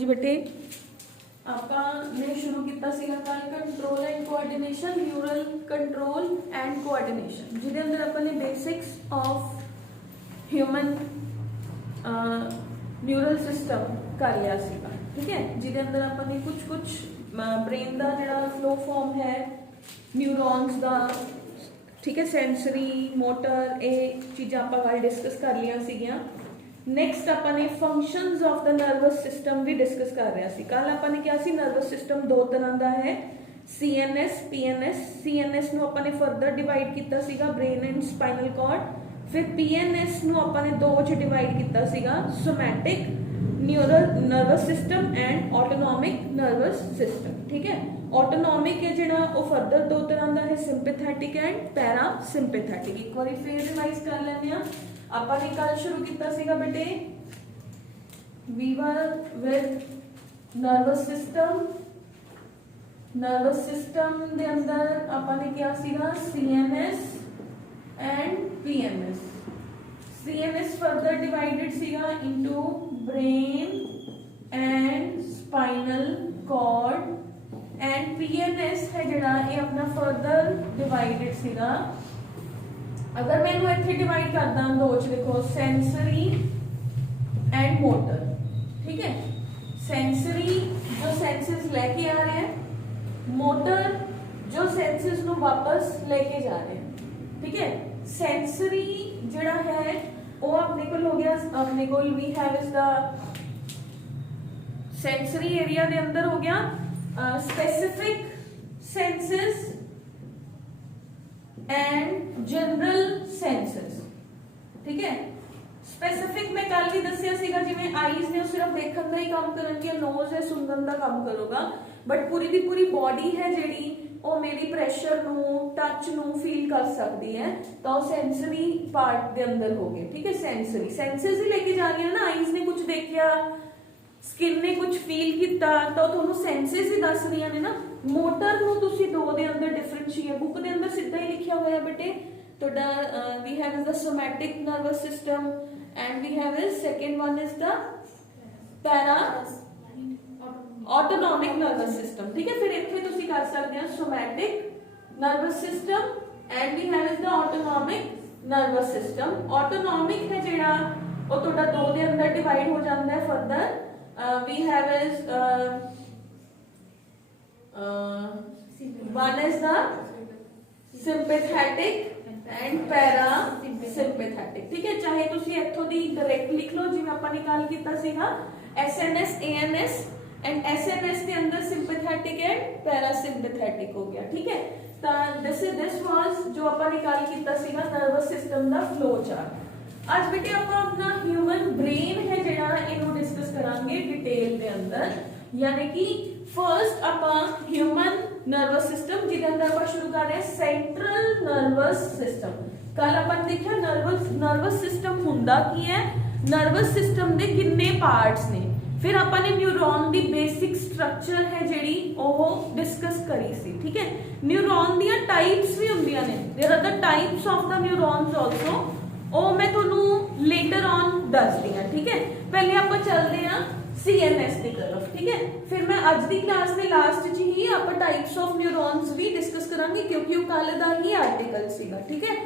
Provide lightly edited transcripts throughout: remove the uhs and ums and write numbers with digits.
जी बेटे आपने शुरू किया सीगा कल control and coordination neural control and coordination जिहदे अंदर अपने basics of human neural system कर लिया सीगा। ठीक है, जिहदे अंदर अपने कुछ कुछ ब्रेन का जिहड़ा फ्लो फॉर्म है न्यूरॉन्स का, ठीक है, सेंसरी मोटर ये चीज़ां आपां कल डिस्कस कर लिया सीगियां। नैक्सट अपने functions of the nervous system भी डिस्कस कर रहा सी। कल अपने क्या सी नर्वस सिस्टम दो तरह का है, CNS PNS। CNS नूं अपने फर्दर डिवाइड किया सीगा ब्रेन एंड स्पाइनल कॉर्ड। फिर PNS नूं अपने दो च डिवाइड किया सीगा somatic neural nervous system and autonomic nervous system. ठीक है, ऑटोनॉमिक है जिहड़ा वो फर्दर दो तरह का है, सिंपैथेटिक एंड पैरासिंपैथेटिक। एक बार फिर रिवाइज कर लेने आ। आपने कल शुरू किया सीगा बेटे we were with nervous system. Nervous system दे अंदर आपने क्या सीगा CNS and PNS। CNS further divided सीगा into brain and spinal cord and PNS है जिहड़ा ये अपना फर्दर डिवाइडेड सीगा। अगर मैं इत्थे डिवाइड करदा दो च देखो सेंसरी एंड मोटर। ठीक है, सेंसरी जो सेंसेस लेके आ रहे हैं, मोटर जो सेंसेस नु वापस लेके जा रहे हैं। ठीक है, सेंसरी जिहड़ा है वो अपने को हो गया, अपने को we have is the sensory area दे अंदर हो गया specific senses and general senses. ठीक है, स्पेसिफिक मैं कल भी दसिया सीगा जिवें आईज ने सिर्फ देखण दा ही काम करनगे, नोज है सुनन दा काम करूगा, बट पूरी दी पूरी बॉडी है जिहड़ी वो मेरी प्रेशर नू टच नू फील कर सकती है, तो सेंसरी पार्ट दे अंदर हो गए। ठीक है, सेंसरी सेंसेस ही लेके जा रही है ना, आईज ने कुछ देखा, स्किन ने कुछ फील किया, तो तुहानू सेंसेस ही दस रही ने ना। मोटर नू तुसी दो दे अंदर डिफरेंशिएट बुक दे अंदर सीधा ही लिखा हुआ है बेटे तोड़ा we have is the somatic nervous system and we have is second one is the para autonomic nervous system. ठीक है, फिर इत्थे तुसी कर सकते हो somatic nervous system and we have is the autonomic nervous system. Autonomic है जिहड़ा वो तोड़ा दो दे अंदर डिवाइड हो जाता है further. We have is one is the sympathetic and parasympathetic। ठीक है, चाहे तुसी इत्थों दी डायरेक्ट लिख लो जिवें आपां ने कल कीता सीगा SNS ANS एंड SNS दे अंदर sympathetic and parasympathetic हो गया। ठीक है, तो दिस वाज जो आपां ने कल कीता सीगा नर्वस सिस्टम दा फ्लो चार्ट। आज बेटे आपां अपना ह्यूमन ब्रेन है जिहड़ा इहनूं डिस्कस करांगे डिटेल दे अंदर, यानी कि फर्स्ट आपां ह्यूमन नर्वस सिस्टम जिहदे अंदर आपां शुरू कर रहे हैं सेंट्रल नर्वस सिस्टम। कल आपां देखिया नर्वस सिस्टम हुंदा की है, नर्वस सिस्टम दे किन्ने पार्ट्स ने, फिर आपां ने न्यूरॉन दी बेसिक स्ट्रक्चर है जिहड़ी ओह डिस्कस करी सी। ठीक है, न्यूरॉन दी टाइप्स भी हुंदियां ने, there are the types of the neurons also, ओ मैं तुहानू लेटर ऑन दस दी हां। ठीक है, पहले आपां चलदे हां CNS की तरफ। ठीक है, फिर मैं आज की क्लास के लास्ट च ही आप टाइप्स ऑफ न्यूरॉन्स भी डिस्कस करांगे क्योंकि वो कल दा ही आर्टिकल सीगा। ठीक है,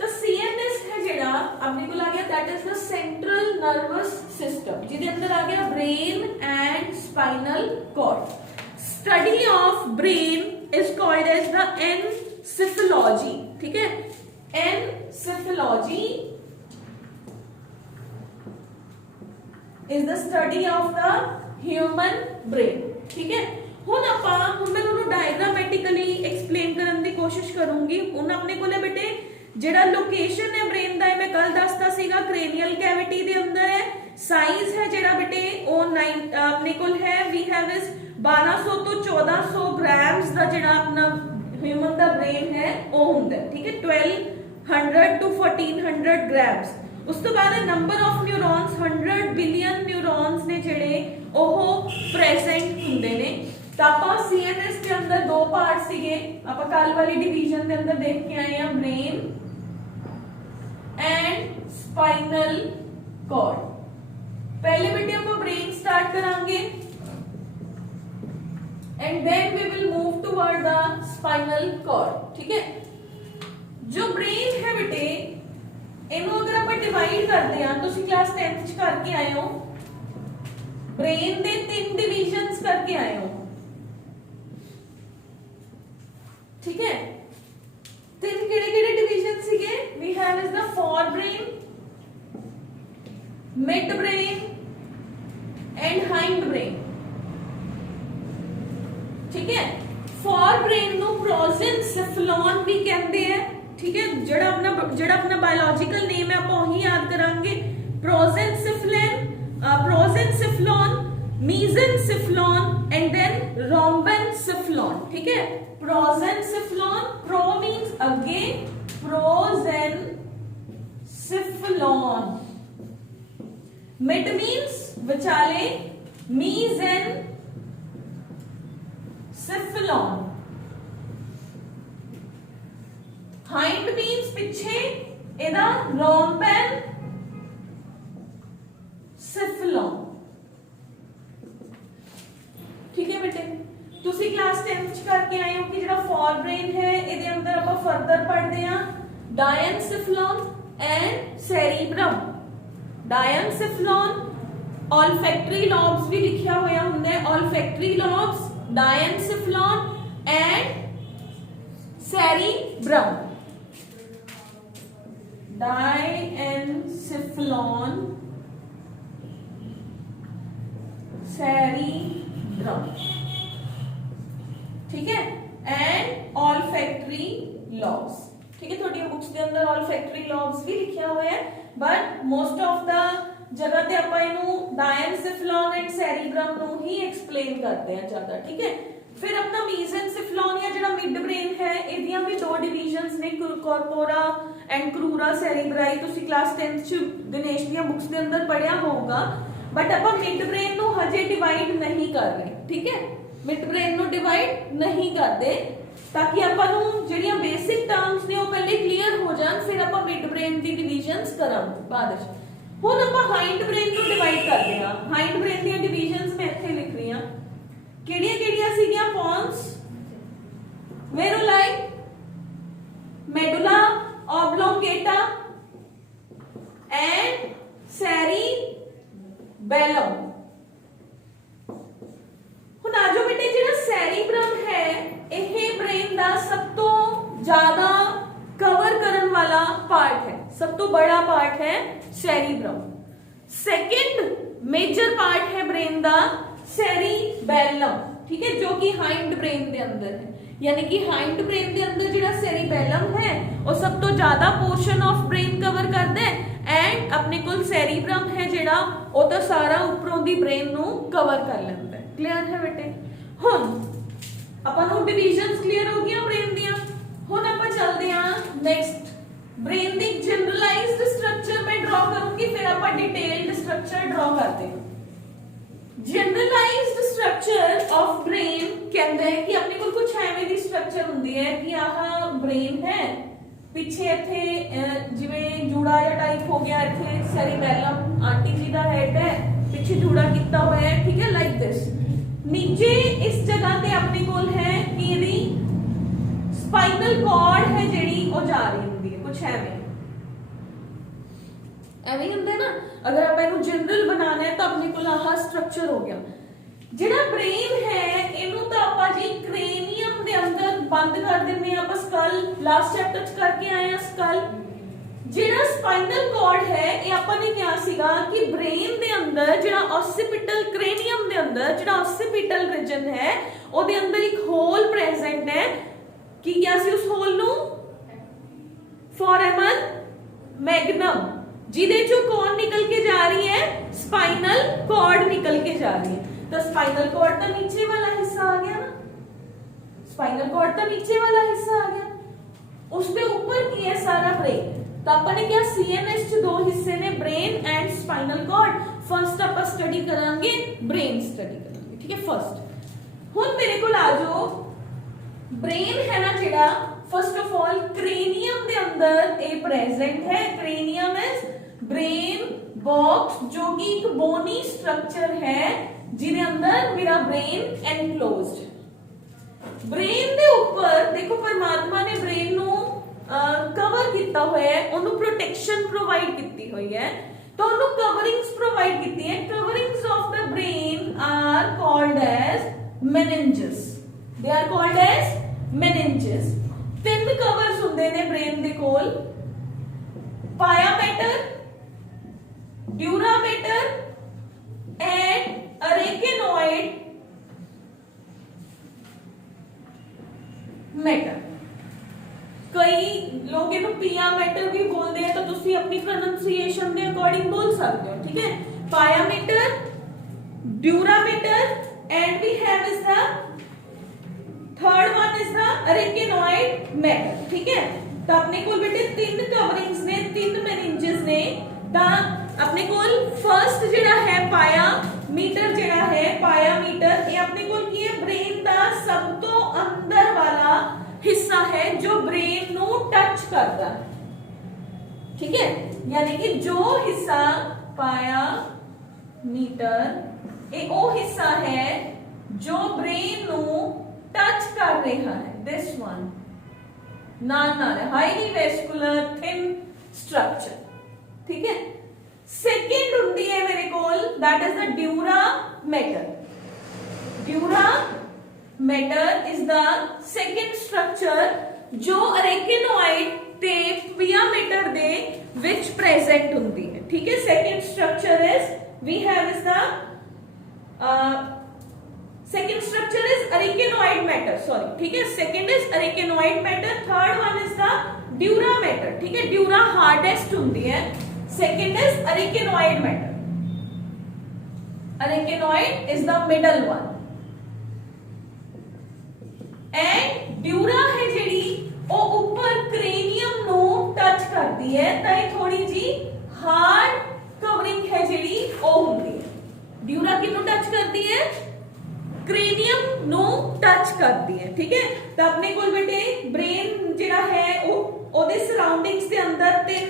तो CNS है जिहड़ा अपने को आ गया that is the central nervous system, जिहदे अंदर आ गया brain and spinal cord. Study of brain is called as the encephalology. ठीक है, एनसेफेलॉजी is the study of the human brain। ठीक है, हुण मैं तुहानू डायग्रामेटिकली एक्सप्लेन करने की कोशिश करूंगी। हुण अपने कोले बेटे जिहड़ा लोकेशन है ब्रेन दा मैं कल दसदा सीगा क्रेनियल कैविटी दे अंदर है। साइज है जिहड़ा बेटे ओ 9 अपने कोल है वी हैव इज 1200 तो 1400 ग्राम्स दा जिहड़ा अपना ह्यूमन दा ब्रेन है ओ हुंदा है। ठीक है, 1200 टू 1400 ग्राम्स। उस तो बाद number of neurons 100 billion neurons ने जिहड़े ओह प्रेजेंट हुंदे ने। तो आपां CNS के अंदर दो पार्ट सीगे, आपां कल वाली डिवीजन के अंदर देख के आए हैं ब्रेन एंड स्पाइनल कॉर्ड। पहले बेटे आप ब्रेन स्टार्ट करांगे and then we will move toward the spinal cord. ठीक है, जो ब्रेन है बेटे इनू अगर आप डिवाइड करते हैं, तुसी क्लास 10th च करके आए हो, ब्रेन दे 3 डिविजन्स करके आए हो। ठीक है, 3 केड़े-केड़े डिविजन सीगे? We have is the fore brain, mid brain and hind brain. ठीक है, फोर ब्रेन नु प्रोजेंसेफलॉन भी कहते हैं। ठीक है, जड़ा अपना बायोलॉजिकल नेम है आप वही याद करांगे, प्रोजेंसेफलॉन, मीजेंसेफलॉन एंड देन रोम्बेनसेफलॉन। ठीक है, prosencephalon, pro means again, prosencephalon, mid means विचाले, मीजेंसेफलॉन, हाइंड मींस पिछे, एदा रोम्बेनसेफलॉन। ठीक है बेटे, तुसी क्लास 10th च करके आए हो कि जेड़ा फोर ब्रेन है इहदे अंदर ਆਪਾਂ फर्दर पढ़दे हां diencephalon and cerebrum. Diencephalon olfactory lobes भी लिखिया होया हुंदा है, olfactory lobes, diencephalon and cerebrum. Diencephalon, cerebrum. ठीक है, एंड ऑल्फैक्टरी लॉब्स। ठीक है, थोड़ी बुक्स के अंदर ऑल्फैक्टरी लॉब्स भी लिखिया हुआ है, बट मोस्ट ऑफ द जगह ते ਆਪਾਂ ਇਹਨੂੰ डायनसेफलॉन एंड सेरिब्रम ਨੂੰ ही एक्सप्लेन करते हैं ज्यादा। ठीक है, फिर अपना मीजेंसेफलॉन या ਜਿਹੜਾ मिड ब्रेन है ਇਹਦੀਆਂ भी दो डिविजन्स ने, कॉर्पोरा एंड क्रूरा सेरिब्राई। ਤੁਸੀਂ क्लास 10th ਚ दिनेश ਦੀਆਂ बुक्स ਦੇ ਅੰਦਰ ਪੜਿਆ ਹੋਊਗਾ, बट ਆਪਾਂ मिड ब्रेन ਨੂੰ ਹਜੇ डिवाइड नहीं कर रहे। ठीक है, मिड ब्रेन ਨੂੰ डिवाइड नहीं करते ताकि ਆਪਾਂ ਨੂੰ ਜਿਹੜੀਆਂ बेसिक टर्म्स ਨੇ ਉਹ ਪਹਿਲੇ क्लियर हो जाਣ, फिर ਆਪਾਂ मिड ब्रेन ਦੀ डिविजन्स ਕਰਾਂਗੇ ਬਾਅਦ ਵਿੱਚ। ਹੁਣ ਆਪਾਂ हाइंड ब्रेन ਨੂੰ डिवाइड ਕਰਦੇ ਹਾਂ। हाइंड ब्रेन ਦੀਆਂ डिविजन्स मैं ਇੱਥੇ ਲਿਖ ਰਹੀ ਹਾਂ, ਕਿਹੜੀਆਂ ਸੀਗੀਆਂ? Pons, varolii, medulla oblongata and cerebellum. ਹੁਣ ਆਜੋ बेटे, ਜਿਹੜਾ सेरिब्रम है ਇਹ ब्रेन ਦਾ ਸਭ ਤੋਂ ਜ਼ਿਆਦਾ कवर करने वाला पार्ट है, सब तो बड़ा पार्ट है सेरिब्रम। सेकंड मेजर पार्ट है ब्रेन दा सेरिबेलम। ठीक है, जो कि हाइंड ब्रेन दे अंदर है, यानी कि हाइंड ब्रेन दे अंदर जिहड़ा सेरिबेलम है वो सब तो ज्यादा पोर्शन ऑफ ब्रेन कवर करदा है, एंड अपने कोल सेरिब्रम है जिहड़ा वो तो सारा उपरों दी ब्रेन नू कवर कर लैंदा है। क्लियर है बेटे? हुण आपां नू डिविजन्स क्लियर हो गईयां ब्रेन दियां। ਹੁਣ ਆਪਾਂ ਚੱਲਦੇ ਹਾਂ ਨੈਕਸਟ, ब्रेन ਦੀ जनरलाइज्ड स्ट्रक्चर मैं ड्रॉ करूंगी, फिर ਆਪਾਂ डिटेल्ड स्ट्रक्चर ड्रॉ करते हैं। जनरलाइज्ड स्ट्रक्चर ऑफ ब्रेन कहते हैं कि अपने को कुछ ਐਵੇਂ ਦੀ स्ट्रक्चर ਹੁੰਦੀ ਹੈ कि ਆਹ ब्रेन है, ਪਿੱਛੇ ਇੱਥੇ ਜਿਵੇਂ ਜੂੜਾ ਜਾਂ ਟਾਈਪ ਹੋ ਗਿਆ, ਇੱਥੇ ਸੈਰੀਬੈਲਮ ਆਂਟੀ ਜੀ ਦਾ ਹੈਡ ਹੈ, ਪਿੱਛੇ ਜੂੜਾ ਕੀਤਾ ਹੋਇਆ ਹੈ। ठीक है, लाइक दिस। नीचे इस जगह ਤੇ ਆਪਣੇ ਕੋਲ है कि ਇਹਦੀ स्पाइनल कॉर्ड है जेडी वो जा रही होंदी है, कुछ एवें हुंदा है ना। अगर आप इहनू जनरल बनाना है तो अपने को आह स्ट्रक्चर हो गया। जेड़ा ब्रेन है इहनू तो आपां जी क्रेनियम दे अंदर बंद कर दिंदे आ, आपां स्कल लास्ट चैप्टर च करके आए हैं। स्कल जेड़ा स्पाइनल कॉर्ड है ये आपां ने क्या सीगा कि ब्रेन दे अंदर जेड़ा ऑसिपिटल क्रेनियम दे अंदर जेड़ा ऑसिपिटल रीजन है ओदे अंदर एक होल प्रेजेंट है कि क्या सी उस होल नू? फोरामन मैग्नम, जिदे चो कौन निकल के जा रही है? स्पाइनल कॉर्ड निकल के जा रही है। तो स्पाइनल कॉर्ड तो नीचे वाला हिस्सा आ गया ना, स्पाइनल कॉर्ड तो नीचे वाला हिस्सा आ गया, उसके ऊपर की है सारा ब्रेन। तो अपने क्या सीएनएस च दो हिस्से ने, brain and spinal cord. First अपन स्टडी करांगे ब्रेन स्टडी करांगे। ठीक है, फर्स्ट हुण मेरे को आ जाओ ब्रेन है ना जेड़ा, फर्स्ट ऑफ ऑल क्रेनियम दे अंदर ए प्रेजेंट है। क्रेनियम इज ब्रेन बॉक्स जो कि एक बोनी स्ट्रक्चर है जिहदे अंदर मेरा ब्रेन एनक्लोज्ड है। ब्रेन दे ऊपर देखो परमात्मा ने ब्रेन नु कवर किया हुआ है, उन्होंने प्रोटेक्शन प्रोवाइड की हुई है, तो उन्होंने कवरिंग्स प्रोवाइड की है। Coverings of the brain are called as meninges, they are called as meninges. तीन कवर्स होंगे ने ब्रेन दे कोल, pia mater, dura mater and arachnoid mater. कई लोग इन्हें पिया मैटर भी बोलते हैं, तो तुसी अपनी प्रोनंसिएशन के अकॉर्डिंग बोल सकते हो, ठीक है। Pia mater, dura mater and we have is the third one is the arachnoid mater, ठीक है। तो अपने को बेटे तीन कवरिंग्स ने, तीन मेनिंजेस ने, ता अपने को फर्स्ट जेड़ा है पाया मीटर जेड़ा है, पाया मीटर ये अपने को की है ब्रेन का सब तो अंदर वाला हिस्सा है जो ब्रेन नु टच करता है, ठीक है। यानी कि जो हिस्सा पाया मीटर ये वो हिस्सा है जो ब्रेन नु टच कर रहा है, दिस वन नाल हाईली वेस्कुलर थिन स्ट्रक्चर, ठीक है। सेकेंड होती है मेरे कोल that is the dura mater. Dura mater is the second structure जो अरेकेनोइड ते पिया मैटर दे विच प्रेजेंट होती है, ठीक है। Second structure is we have is the second structure is arachnoid mater, sorry, ठीक है। Second is arachnoid mater, third one is the dura mater, ठीक है। ड्यूरा हार्डेस्ट होती है, second is arachnoid mater. Arachnoid is the middle one and dura है जेडी वो ऊपर क्रेनियम नो टच करती है, ताई थोड़ी जी हार्ड कवरिंग है जेडी वो होती है। ड्यूरा किनु टच करती है, क्रेनियम नो टच करती है, ठीक है। तो अपने को बेटे ब्रेन जेड़ा है वो ओदे सराउंडिंग्स दे अंदर तीन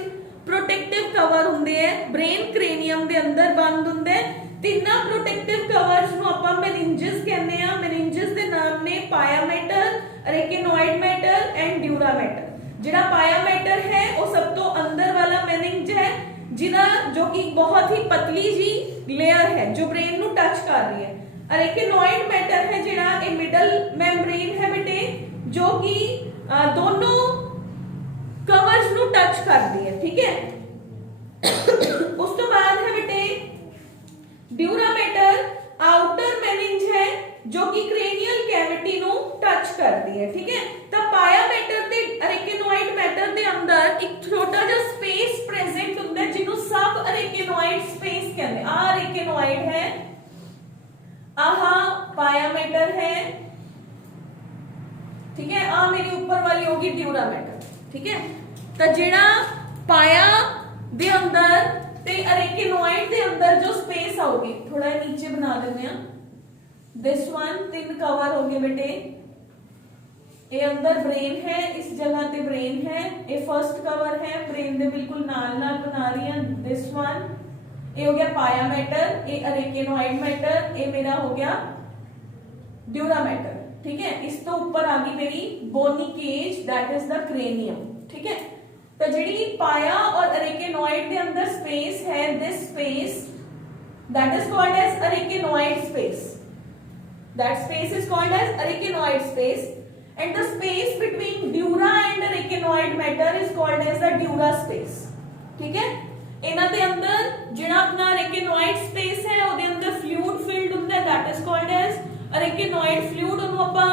प्रोटेक्टिव कवर होंगे है, ब्रेन क्रेनियम दे अंदर बंद होंगे है। तीना प्रोटेक्टिव कवर्स नु आपां मेनिंजेस कहने आ। मेनिंजेस दे नाम ने pia mater, arachnoid mater and dura mater. जिहड़ा पाया मैटर है वो सब तो अंदर वाला मेनिंज है जिदा जो कि बहुत ही पतली जी लेयर है जो ब्रेन नु टच कर रही है। अरेकेनोइड मैटर है जिहड़ा ए मिडल मेम्ब्रेन है बेटे जो कि दोनों कवर्स नु टच करती है, ठीक है। उस तो बाद है बेटे ड्यूरा मैटर आउटर मेनिंज है जो कि क्रेनियल कैविटी नु टच करती है, ठीक है। तो पाया मैटर ते अरेकेनोइड मैटर दे अंदर एक छोटा जिहा स्पेस प्रेजेंट हुंदा है जिन्हों सब अरेकेनोइड स्पेस कहते हैं। आ अरेकेनोइड है, आहा पाया मैटर है, ठीक है। आ मेरी ऊपर वाली होगी ड्यूरा मैटर, ठीक है। तो जेड़ा पाया दे अंदर ते अरेकेनोइड दे अंदर जो स्पेस आउगी, थोड़ा नीचे बना देते हैं, दिस वन तीन कवर हो गए बेटे। ये अंदर ब्रेन है, इस जगह ते ब्रेन है, ये फर्स्ट कवर है ब्रेन दे बिल्कुल नाल नाल बना रही है, दिस वन। ये हो गया पाया मैटर, ये अरेकेनोइड मैटर, ये मेरा हो गया ड्यूरा मैटर, ठीक है। इस तो ऊपर आ गई मेरी bony cage that is the cranium, ठीक है। तो जी पाया और अरेकेनोइड के अंदर स्पेस है, this space that is called as arachnoid space, that space is called as arachnoid space and the space between dura and arachnoid mater is called as the dura space, ठीक है। इना दे अंदर जिहड़ा अपना अरेकेनोइड स्पेस है ओदे अंदर फ्लूइड फील्ड हुंदा है that is called as arachnoid fluid, ओनु आपां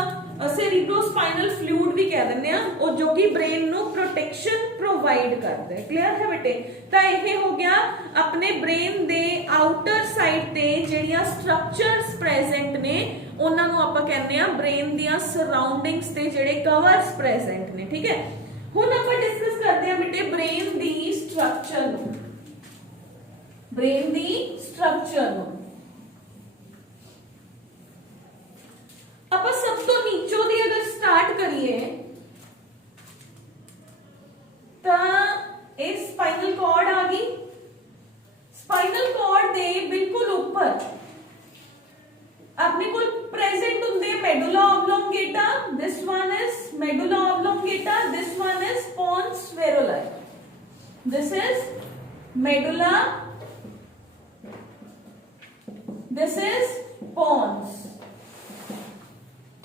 सेरिब्रोस्पाइनल फ्लूइड भी कह दिंदे आ, और जो कि ब्रेन नु प्रोटेक्शन प्रोवाइड करदा है। क्लियर है बेटे। तो यह हो गया अपने ब्रेन दे आउटर साइड ते जिहड़ियां स्ट्रक्चर्स प्रेजेंट ने उन्हां नु आपां कहंदे आ ब्रेन दियां सराउंडिंग्स ते जिहड़े कवर्स प्रेजेंट ने, ठीक है। हुण आपां डिस्कस करदे आ बेटे ब्रेन दी स्ट्रक्चर नु, ब्रेन दी स्ट्रक्चर नु। ਆਪਾਂ सब तो नीचों दी अगर स्टार्ट करिए तो स्पाइनल कॉर्ड आ गई। अपने को प्रेजेंट होंगे medulla oblongata, this one is medulla oblongata, this one is pons varolii, this is medulla, this is pons,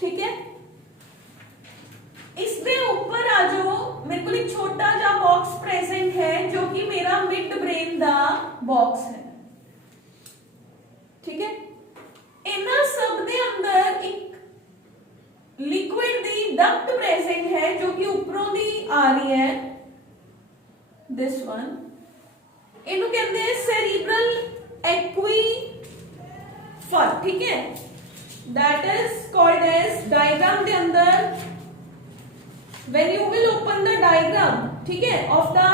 ठीक है। इसके ऊपर आ जाओ, मेरे को एक छोटा जा बॉक्स प्रेजेंट है जो कि मेरा मिड ब्रेन दा बॉक्स है, ठीक है। इन्हां सब दे अंदर एक लिक्विड दी डक्ट प्रेजेंट है जो कि ऊपरों दी आ रही है, दिस वन, इन्हों कहते हैं सेरिब्रल एक्वीफर, ठीक है। That is called as, diagram के अंदर when you will open the diagram, ठीक है, of the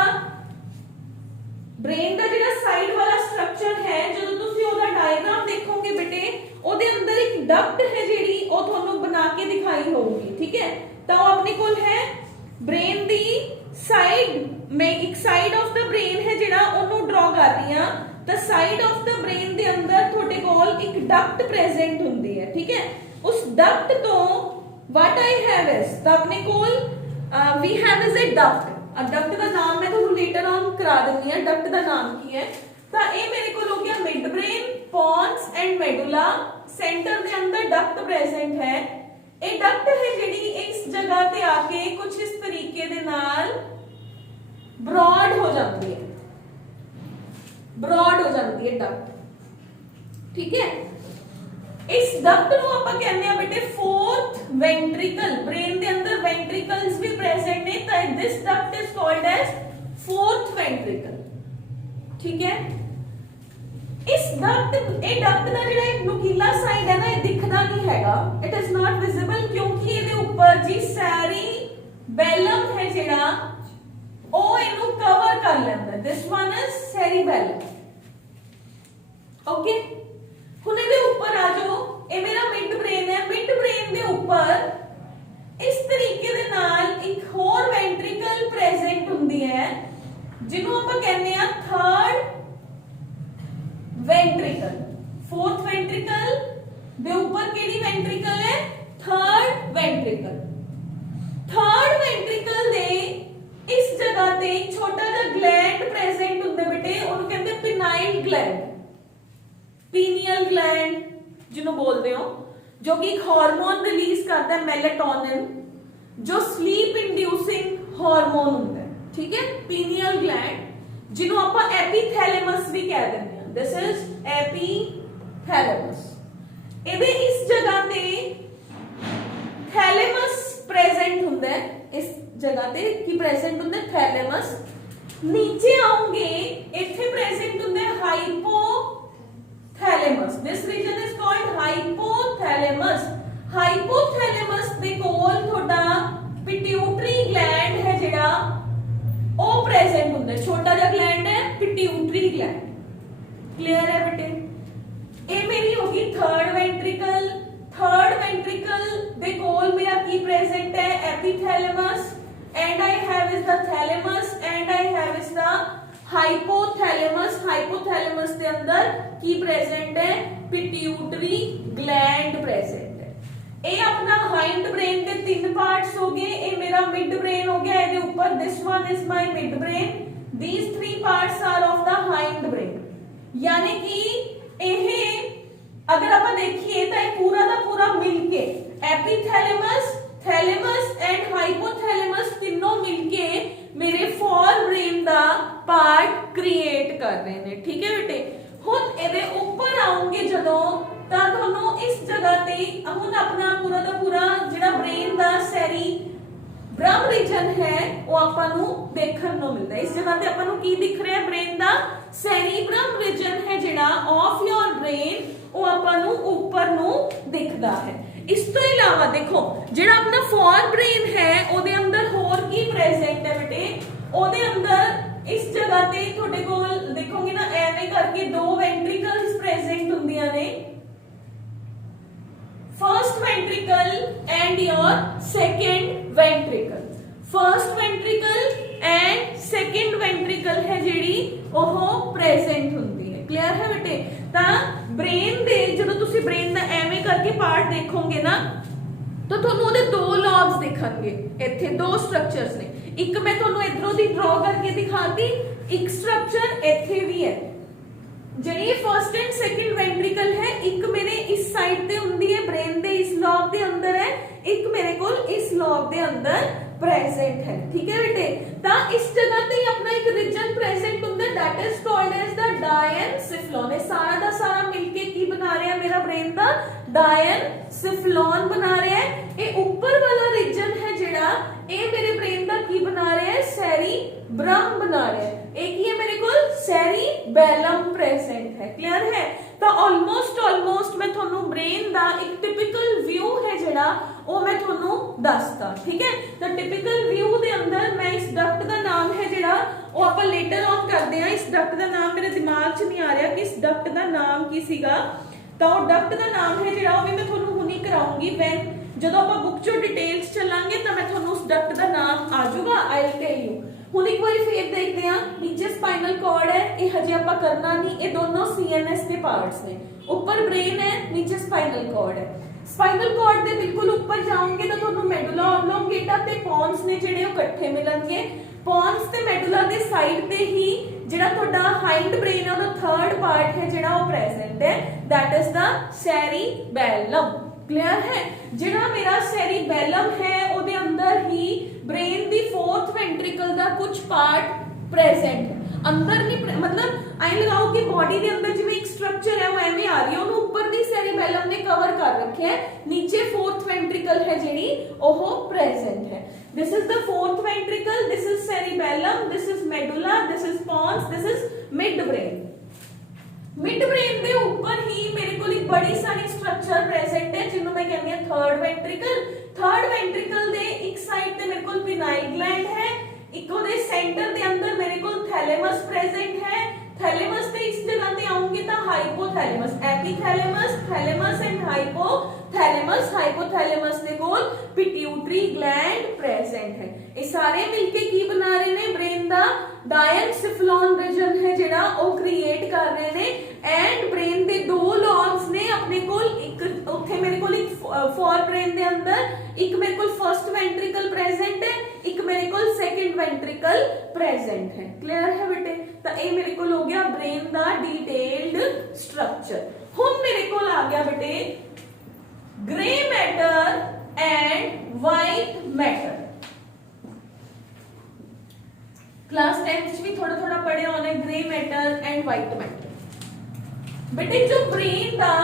brain ਦਾ ਜਿਹੜਾ ਸਾਈਡ ਵਾਲਾ ਸਟਰਕਚਰ ਹੈ, ਜਦੋਂ ਤੁਸੀਂ ਉਹਦਾ ਡਾਇਗਰਾਮ ਦੇਖੋਗੇ ਬੇਟੇ, ਉਹਦੇ ਅੰਦਰ ਇੱਕ ਡਕਟ ਹੈ ਜਿਹੜੀ ਉਹ ਤੁਹਾਨੂੰ ਬਣਾ ਕੇ ਦਿਖਾਈ ਹੋਊਗੀ, ਠੀਕ ਹੈ। ਤਾਂ ਉਹ ਆਪਣੇ ਕੋਲ ਹੈ ਬ੍ਰੇਨ ਦੀ ਸਾਈਡ, ਮੈਂ ਇੱਕ ਸਾਈਡ ਆਫ ਦਾ ਬ੍ਰੇਨ ਹੈ ਜਿਹੜਾ ਉਹਨੂੰ ਡਰਾ ਕਰ ਰਹੀ ਹਾਂ, ਤਾਂ ਸਾਈਡ ਆਫ ਦਾ ਬ੍ਰੇਨ ਦੇ ਅੰਦਰ ਤੁਹਾਡੇ ਕੋਲ ਇੱਕ ਡਕਟ ਪ੍ਰੈਜ਼ੈਂਟ ਹੁੰਦੀ ਹੈ, ਠੀਕ ਹੈ। ਉਸ ਡਕਟ ਤੋਂ what I have is, ਤਾਂ ਆਪਣੇ ਕੋਲ we have is a duct, duct का नाम मैं ਤੁਹਾਨੂੰ लेटर on करा देनी है, डक्ट का नाम की है। ਤਾਂ ਇਹ ਮੇਰੇ ਕੋਲ ਹੋ ਗਿਆ mid brain, ਪੌਨਸ and medulla, centre ਦੇ ਅੰਦਰ ਡਕਟ ਪ੍ਰੈਜ਼ੈਂਟ ਹੈ। ਇਹ ਡਕਟ ਹੈ ਜਿਹੜੀ ਇਸ ਜਗ੍ਹਾ ਤੇ ਆ ਕੇ ਕੁਝ ਇਸ ਤਰੀਕੇ ਦੇ ਨਾਲ ਬ੍ਰੌਡ ਹੋ ਜਾਂਦੀ ਹੈ, ਬ੍ਰੌਡ ਹੋ ਜਾਂਦੀ ਹੈ ਡਕਟ, ਠੀਕ ਹੈ। इस डक्ट ਨੂੰ ਆਪਾਂ ਕਹਿੰਦੇ ਆ ਬੇਟੇ फोर्थ वेंट्रिकल, ब्रेन ਦੇ ਅੰਦਰ वेंट्रिकल्स भी प्रेजेंट ਨੇ, ਤਾਂ this duct is called as fourth ventricle, ठीक है। इस डक्ट, ਇਹ ਡਕਟ ਦਾ ਜਿਹੜਾ ਇੱਕ ਨੁਕੀਲਾ ਸਾਈਡ ਹੈ ਨਾ, ਇਹ ਦਿਖਦਾ ਨਹੀਂ ਹੈਗਾ, ਇਟ ਇਜ਼ ਨਾਟ ਵਿਜ਼ਿਬਲ, ਕਿਉਂਕਿ ਇਹਦੇ ਉੱਪਰ ਜੀ ਸੈਰੀਬੈਲਮ ਹੈ ਜਿਹੜਾ ਉਹ ਇਹਨੂੰ ਕਵਰ ਕਰ ਲੈਂਦਾ, this one is cerebellum, okay. ਹੁਣ ਇਹਦੇ ਉੱਪਰ ਆ ਜਾਓ, ਇਹ ਮੇਰਾ ਮਿਡ ਬ੍ਰੇਨ ਹੈ, ਮਿਡ ਬ੍ਰੇਨ ਦੇ ਉੱਪਰ ਇਸ ਤਰੀਕੇ ਦੇ ਨਾਲ ਇੱਕ ਹੋਰ ਵੈਂਟ੍ਰਿਕਲ ਪ੍ਰੈਜ਼ੈਂਟ ਹੁੰਦੀ ਹੈ ਜਿਹਨੂੰ ਆਪਾਂ ਕਹਿੰਦੇ ਆ ਥਰਡ ਵੈਂਟ੍ਰਿਕਲ। फोर्थ ਵੈਂਟ੍ਰਿਕਲ ਦੇ ਉੱਪਰ ਕਿਹੜੀ ਵੈਂਟ੍ਰਿਕਲ ਹੈ? ਥਰਡ ਵੈਂਟ੍ਰਿਕਲ। ਥਰਡ ਵੈਂਟ੍ਰਿਕਲ ਦੇ ਇਸ ਜਗ੍ਹਾ ਤੇ ਇੱਕ ਛੋਟਾ ਜਿਹਾ ਗਲੈਂਡ ਪ੍ਰੈਜ਼ੈਂਟ ਹੁੰਦਾ ਬੇਟੇ, ਉਹਨੂੰ ਕਹਿੰਦੇ ਪਿਨਾਈਲ ਗਲੈਂਡ, ਪੀਨੀਅਲ ਗਲੈਂਡ ਜਿਹਨੂੰ ਬੋਲਦੇ ਹੋ, ਜੋ ਕਿ ਇੱਕ ਹਾਰਮੋਨ ਰਿਲੀਜ਼ ਕਰਦਾ ਹੈ ਮੈਲਾਟੋਨਿਨ, ਜੋ ਸਲੀਪ ਇੰਡਿਊਸਿੰਗ ਹਾਰਮੋਨ ਹੁੰਦਾ ਹੈ, ਠੀਕ ਹੈ। ਪੀਨੀਅਲ ਗਲੈਂਡ ਜਿਹਨੂੰ ਆਪਾਂ ਐਪੀਥੈਲੇਮਸ ਵੀ ਕਹਿ ਦਿੰਦੇ ਹਾਂ, ਦਿਸ ਇਜ਼ ਐਪੀਥੈਲੇਮਸ। ਇਹਦੇ ਇਸ ਜਗ੍ਹਾ ਤੇ ਥੈਲੇਮਸ ਪ੍ਰੈਜ਼ੈਂਟ ਹੁੰਦਾ ਹੈ, ਇਸ ਜਗ੍ਹਾ ਤੇ ਕੀ ਪ੍ਰੈਜ਼ੈਂਟ ਹੁੰਦਾ ਹੈ? ਥੈਲੇਮਸ। ਨੀਚੇ ਆਉਂਗੇ ਇੱਥੇ ਪ੍ਰੈਜ਼ੈਂਟ ਹੁੰਦਾ ਹੈ hypo thalamus, this region is called hypothalamus। hypothalamus ਦੇ ਕੋਲ ਤੁਹਾਡਾ ਪਿਟਿਊਟਰੀ ਗਲੈਂਡ ਹੈ ਜਿਹੜਾ ਉਹ ਪ੍ਰੈਜ਼ੈਂਟ ਹੁੰਦਾ ਹੈ, ਛੋਟਾ ਜਿਹਾ ਗਲੈਂਡ ਹੈ ਪਿਟਿਊਟਰੀ ਗਲੈਂਡ, ਕਲੀਅਰ ਹੈ ਬੇਟੇ। ਇਹ ਮੇਰੀ ਹੋ ਗਈ ਥਰਡ ਵੈਂਟ੍ਰਿਕਲ। ਥਰਡ ਵੈਂਟ੍ਰਿਕਲ ਦੇ ਕੋਲ ਮੇਰਾ ਕੀ ਪ੍ਰੈਜ਼ੈਂਟ ਹੈ? Epithalamus, and I have is the thalamus, and I have is the hypothalamus. Hypothalamus के अंदर की प्रेजेंट है? पिट्यूटरी ग्लैंड प्रेजेंट है। ये अपना हाइंड ब्रेन के तीन पार्ट्स हो गए। ये मेरा मिड ब्रेन हो गया, ये ऊपर this one is my mid brain, these three parts are of the hind brain. यानी कि ये अगर आप देखिए तो ये पूरा का पूरा मिलके एपिथैलेमस, थैलेमस एंड हाइपोथैलेमस तीनों मिलके मेरे फोर ब्रेन दा पार्ट क्रिएट कर रहे हैं, ठीक है बेटे। हुण इहदे ऊपर आऊंगे जदों तां तुहानूं इस जगह ते हुण अपना पूरा दा पूरा जिहड़ा ब्रेन दा सेरिब्रम रीजन है वो आपां नूं देखण नूं मिलदा है। इस जगह ते आपां नूं की दिख रहा है? ब्रेन दा सेरिब्रम रीजन है जिहड़ा ऑफ योर ब्रेन वो आपां नूं ऊपर नूं दिखदा है। इस तो इलावा देखो जिहड़ा अपना फोर ब्रेन है ਉਹਦੇ ਅੰਦਰ ਹੋਰ ਕੀ ਪ੍ਰੈਜ਼ੈਂਟ ਹੈ ਬੇਟੇ? ਉਹਦੇ ਅੰਦਰ ਇਸ ਜਗ੍ਹਾ ਤੇ ਤੁਹਾਡੇ ਕੋਲ ਦੇਖੋਗੇ ਨਾ ਐਵੇਂ ਕਰਕੇ ਦੋ ਵੈਂਟ੍ਰਿਕਲਸ ਪ੍ਰੈਜ਼ੈਂਟ ਹੁੰਦੀਆਂ ਨੇ, first ventricle and your second ventricle. First ventricle and second ventricle है जेडी ओह प्रेजेंट हुंदी है, क्लियर है बेटे। तो ब्रेन दे जदों तुसी ब्रेन दा एवें करके पार्ट देखोगे ना तो ਤੁਹਾਨੂੰ ਉਹਦੇ ਦੋ ਲੌਬਸ ਦਿਖਣਗੇ, ਇੱਥੇ ਦੋ ਸਟਰਕਚਰਸ ਨੇ। ਇੱਕ ਮੈਂ ਤੁਹਾਨੂੰ ਇਧਰੋਂ ਦੀ ਡਰਾ ਕਰਕੇ ਦਿਖਾਤੀ, ਇੱਕ ਸਟਰਕਚਰ ਇੱਥੇ ਵੀ ਹੈ ਜਿਹੜੀ ਫਰਸਟ ਐਂਡ ਸੈਕੰਡ ਵੈਂਟ੍ਰਿਕਲ ਹੈ, ਇੱਕ ਮੇਰੇ ਇਸ ਸਾਈਡ ਤੇ ਹੁੰਦੀ ਹੈ ब्रेन ਦੇ ਇਸ ਲੌਬ ਦੇ ਅੰਦਰ ਹੈ, ਇੱਕ ਮੇਰੇ ਕੋਲ ਇਸ ਲੌਬ ਦੇ ਅੰਦਰ प्रेजेंट है। ठीक है बेटे, तो इस जगह पे अपना एक रीजन प्रेजेंट होता है that is called as the diencephalon. सारा दा सारा मिलके की बना रहा है मेरा ब्रेन दा डायनसिफलॉन बना रहा है। ये ऊपर वाला रीजन है जेड़ा ये मेरे ब्रेन दा की बना रहा है सेरिब्रम बना रहा है। एक ही है मेरे को सेरिबेलम प्रेजेंट है। क्लियर है। तो ऑलमोस्ट मैं थोनू ब्रेन दा एक टिपिकल व्यू है जेड़ा ਉਹ मैं ਤੁਹਾਨੂੰ ਦੱਸਦਾ। ठीक है, तो टिपिकल व्यू ਦੇ ਅੰਦਰ मैं इस डक्ट ਦਾ ਨਾਮ ਹੈ ਜਿਹੜਾ ਉਹ ਆਪਾਂ ਲੇਟਰ ਔਨ ਕਰਦੇ ਆ। ਇਸ ਡਕਟ ਦਾ ਨਾਮ ਮੇਰੇ ਦਿਮਾਗ 'ਚ ਨਹੀਂ ਆ ਰਿਹਾ ਕਿ ਇਸ ਡਕਟ ਦਾ ਨਾਮ ਕੀ ਸੀਗਾ, ਤਾਂ ਉਹ ਡਕਟ ਦਾ ਨਾਮ ਹੈ ਜਿਹੜਾ ਉਹ ਵੀ ਮੈਂ ਤੁਹਾਨੂੰ ਹੁਣੀ ਕਰਾਉਂਗੀ। ਵੈਨ ਜਦੋਂ ਆਪਾਂ ਬੁੱਕ 'ਚੋਂ ਡਿਟੇਲਸ ਚੱਲਾਂਗੇ ਤਾਂ ਮੈਂ ਤੁਹਾਨੂੰ ਉਸ ਡਕਟ ਦਾ ਨਾਮ ਆ ਜਾਊਗਾ, ਆਈ ਵਿਲ ਟੈਲ ਯੂ। ਹੁਣ ਇੱਕ ਵਾਰੀ ਫੇਰ ਦੇਖਦੇ ਆ। ਨੀਚੇ ਸਪਾਈਨਲ ਕਾਰਡ ਹੈ, ਇਹ ਹਜੇ ਆਪਾਂ ਕਰਨਾ ਨਹੀਂ, ਇਹ ਦੋਨੋਂ ਸੀਐਨਐਸ ਦੇ ਪਾਰਟਸ ਨੇ। ਉੱਪਰ ਬ੍ਰੇਨ ਹੈ, ਨੀਚੇ ਸਪਾਈਨਲ ਕਾਰਡ ਹੈ। स्पाइनल कॉर्ड ਦੇ ਬਿਲਕੁਲ ਉੱਪਰ ਜਾਓਗੇ ਤਾਂ ਤੁਹਾਨੂੰ ਮੈਡੂਲਾ ਆਬਲੋਂਗੇਟਾ ਤੇ ਪੌਨਸ ਨੇ ਜਿਹੜੇ ਉਹ ਇਕੱਠੇ ਮਿਲਣਗੇ। ਪੌਨਸ ਤੇ ਮੈਡੂਲਾ ਦੇ ਸਾਈਡ ਤੇ ਹੀ ਜਿਹੜਾ ਤੁਹਾਡਾ ਹਾਈਂਡ ਬ੍ਰੇਨ ਹੈ ਉਹਦਾ ਥਰਡ ਪਾਰਟ ਹੈ ਜਿਹੜਾ ਉਹ ਪ੍ਰੈਜ਼ੈਂਟ ਹੈ, that is the cerebellum. Clear है। ਜਿਹੜਾ ਮੇਰਾ ਸੈਰੀਬੈਲਮ ਹੈ ਉਹਦੇ ਅੰਦਰ ਹੀ ਬ੍ਰੇਨ ਦੀ फोर्थ वेंट्रिकल ਦਾ कुछ पार्ट प्रेजेंट है। अंदर नहीं मतलब आई लगाओ कि बॉडी के अंदर जिवें एक स्ट्रक्चर है वो एवें आ रही है, ਉਹਨੂੰ ਉੱਪਰ ਦੀ ਸੈਰੀਬੈਲਮ ਨੇ ਕਵਰ ਕਰ ਰੱਖਿਆ ਹੈ। नीचे फोर्थ वेंट्रिकल है ਜਿਹੜੀ ਉਹ प्रेजेंट है। This is the fourth ventricle, this is cerebellum, this is medulla, this is pons, this is mid brain. Mid brain ਦੇ ਉੱਪਰ ਹੀ ਮੇਰੇ ਕੋਲ ਇੱਕ ਬੜੀ ਸਾਰੀ ਸਟਰਕਚਰ ਪ੍ਰੈਜ਼ੈਂਟ ਹੈ ਜਿਹਨੂੰ ਮੈਂ ਕਹਿੰਦੀ ਹਾਂ ਥਰਡ ਵੈਂਟ੍ਰਿਕਲ। ਥਰਡ ਵੈਂਟ੍ਰਿਕਲ ਦੇ ਇੱਕ ਸਾਈਡ ਤੇ ਮੇਰੇ ਕੋਲ ਪਿਨਾਈਲ ਗਲੈਂਡ ਹੈ, ਇੱਕ ਉਹਦੇ ਸੈਂਟਰ ਦੇ ਅੰਦਰ ਮੇਰੇ ਕੋਲ ਥੈਲੇਮਸ ਪ੍ਰੈਜ਼ੈਂਟ ਹੈ। ਥੈਲੇਮਸ ਤੇ ਇਸ ਜਗ੍ਹਾ ਤੇ ਆਉਂਗੇ ਤਾਂ ਹਾਈਪੋਥੈਲੇਮਸ, ਐਪੀਥੈਲੇਮਸ, ਥੈਲੇਮਸ ਐਂਡ ਹਾਈਪੋਥੈਲੇਮਸ। ਹਾਈਪੋਥੈਲੇਮਸ ਦੇ ਕੋਲ ਪਿट्यूटरी ਗਲੈਂਡ ਪ੍ਰੈਜ਼ੈਂਟ ਹੈ। ਇਹ ਸਾਰੇ ਮਿਲ ਕੇ ਕੀ ਬਣਾ ਰਹੇ ਨੇ ਬ੍ਰੇਨ ਦਾ डायनसिफलॉन रीजन है जेड़ा वो क्रिएट कर रहे ने। एंड ब्रेन दे दो लॉब्स ने अपने कोल, एक उथे मेरे कोल एक फॉर ब्रेन दे अंदर एक मेरे कोल फर्स्ट वेंट्रिकल प्रेजेंट है, एक मेरे कोल सेकंड वेंट्रिकल प्रेजेंट है। क्लियर है बेटे। तो ये मेरे कोल हो गया ब्रेन दा डिटेल्ड स्ट्रक्चर। हुन मेरे कोल आ गया बेटे grey matter and white matter. Class 10th भी थोड़ा थोड़ा पढ़े होने grey matter and white matter. बेटे जो ब्रेन था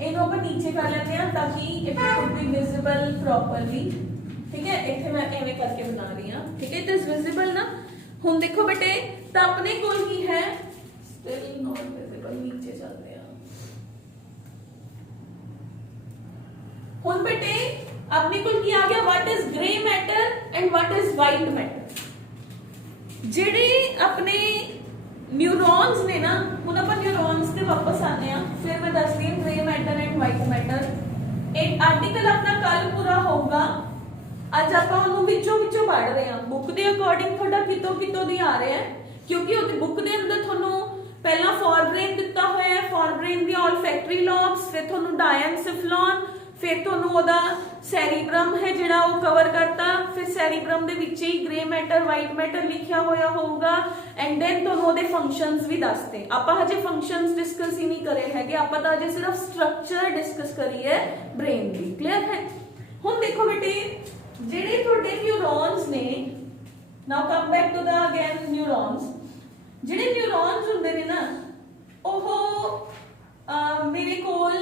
इनको अपन नीचे कर लेते हैं ताकि it could be visible properly. ठीक है, इथे मैं एवे करके बना रही हूं। ठीक है, इट इज विजिबल ना। हुन देखो बेटे तो अपने कोल की है स्टिल नॉट विजिबल, नीचे चलते हैं। हुन बेटे अपने कोल की आ गया what is grey matter and what is white matter. ਜਿਹੜੇ ਆਪਣੇ ਨਿਊਰॉन्स ਨੇ ਨਾ, ਹੁਣ ਆਪਾਂ ਨਿਊਰॉन्स ਤੇ ਵਾਪਸ ਆਨੇ ਆ, ਫਿਰ ਮੈਂ ਦੱਸਦੀ ਹਾਂ grey matter and white matter. ਇੱਕ ਆਰਟੀਕਲ ਆਪਣਾ ਕੱਲ ਪੂਰਾ ਹੋਊਗਾ, ਅੱਜ ਆਪਾਂ ਉਹਨੂੰ ਵਿੱਚੋਂ ਪੜ੍ਹ ਰਹੇ ਹਾਂ। ਬੁੱਕ ਦੇ ਅਕੋਰਡਿੰਗ ਤੁਹਾਡਾ ਕਿਤੋਂ ਦੀ ਆ ਰਿਹਾ ਹੈ, ਕਿਉਂਕਿ ਉਹ ਬੁੱਕ ਦੇ ਅੰਦਰ ਤੁਹਾਨੂੰ ਪਹਿਲਾਂ ਫੋਰ ਬ੍ਰੇਨ ਦਿੱਤਾ ਹੋਇਆ ਹੈ, ਫੋਰ ਬ੍ਰੇਨ ਦੀ olfactory lobes, ਫਿਰ ਤੁਹਾਨੂੰ डायनसिफलॉन, फिर ਤੁਹਾਨੂੰ ਉਹਦਾ ਸੈਰੀਬ੍ਰਮ ਹੈ ਜਿਹੜਾ ਉਹ ਕਵਰ ਕਰਤਾ, ਫਿਰ ਸੈਰੀਬ੍ਰਮ ਦੇ ਵਿੱਚ ਹੀ ਗ੍ਰੇ ਮੈਟਰ ਵਾਈਟ ਮੈਟਰ ਲਿਖਿਆ ਹੋਇਆ ਹੋਊਗਾ। ਐਂਡ ਦੈਨ ਤੁਹਾਨੂੰ ਉਹਦੇ ਫੰਕਸ਼ਨਸ ਵੀ ਦੱਸਦੇ। ਆਪਾਂ ਹਜੇ ਫੰਕਸ਼ਨਸ ਡਿਸਕਸ ਹੀ ਨਹੀਂ ਕਰੇ ਹੈਗੇ, ਆਪਾਂ ਤਾਂ ਹਜੇ ਸਿਰਫ ਸਟਰਕਚਰ ਡਿਸਕਸ ਕਰੀ ਹੈ ਬ੍ਰੇਨ ਦੀ। ਕਲੀਅਰ ਹੈ। ਹੁਣ ਦੇਖੋ ਬੇਟੇ ਜਿਹੜੇ ਤੁਹਾਡੇ ਨਿਊਰॉन्स ਨੇ, now come back to the again neurons. ਜਿਹੜੇ ਨਿਊਰॉन्स ਹੁੰਦੇ ਨੇ ਨਾ ਉਹ ਮੇਰੇ ਕੋਲ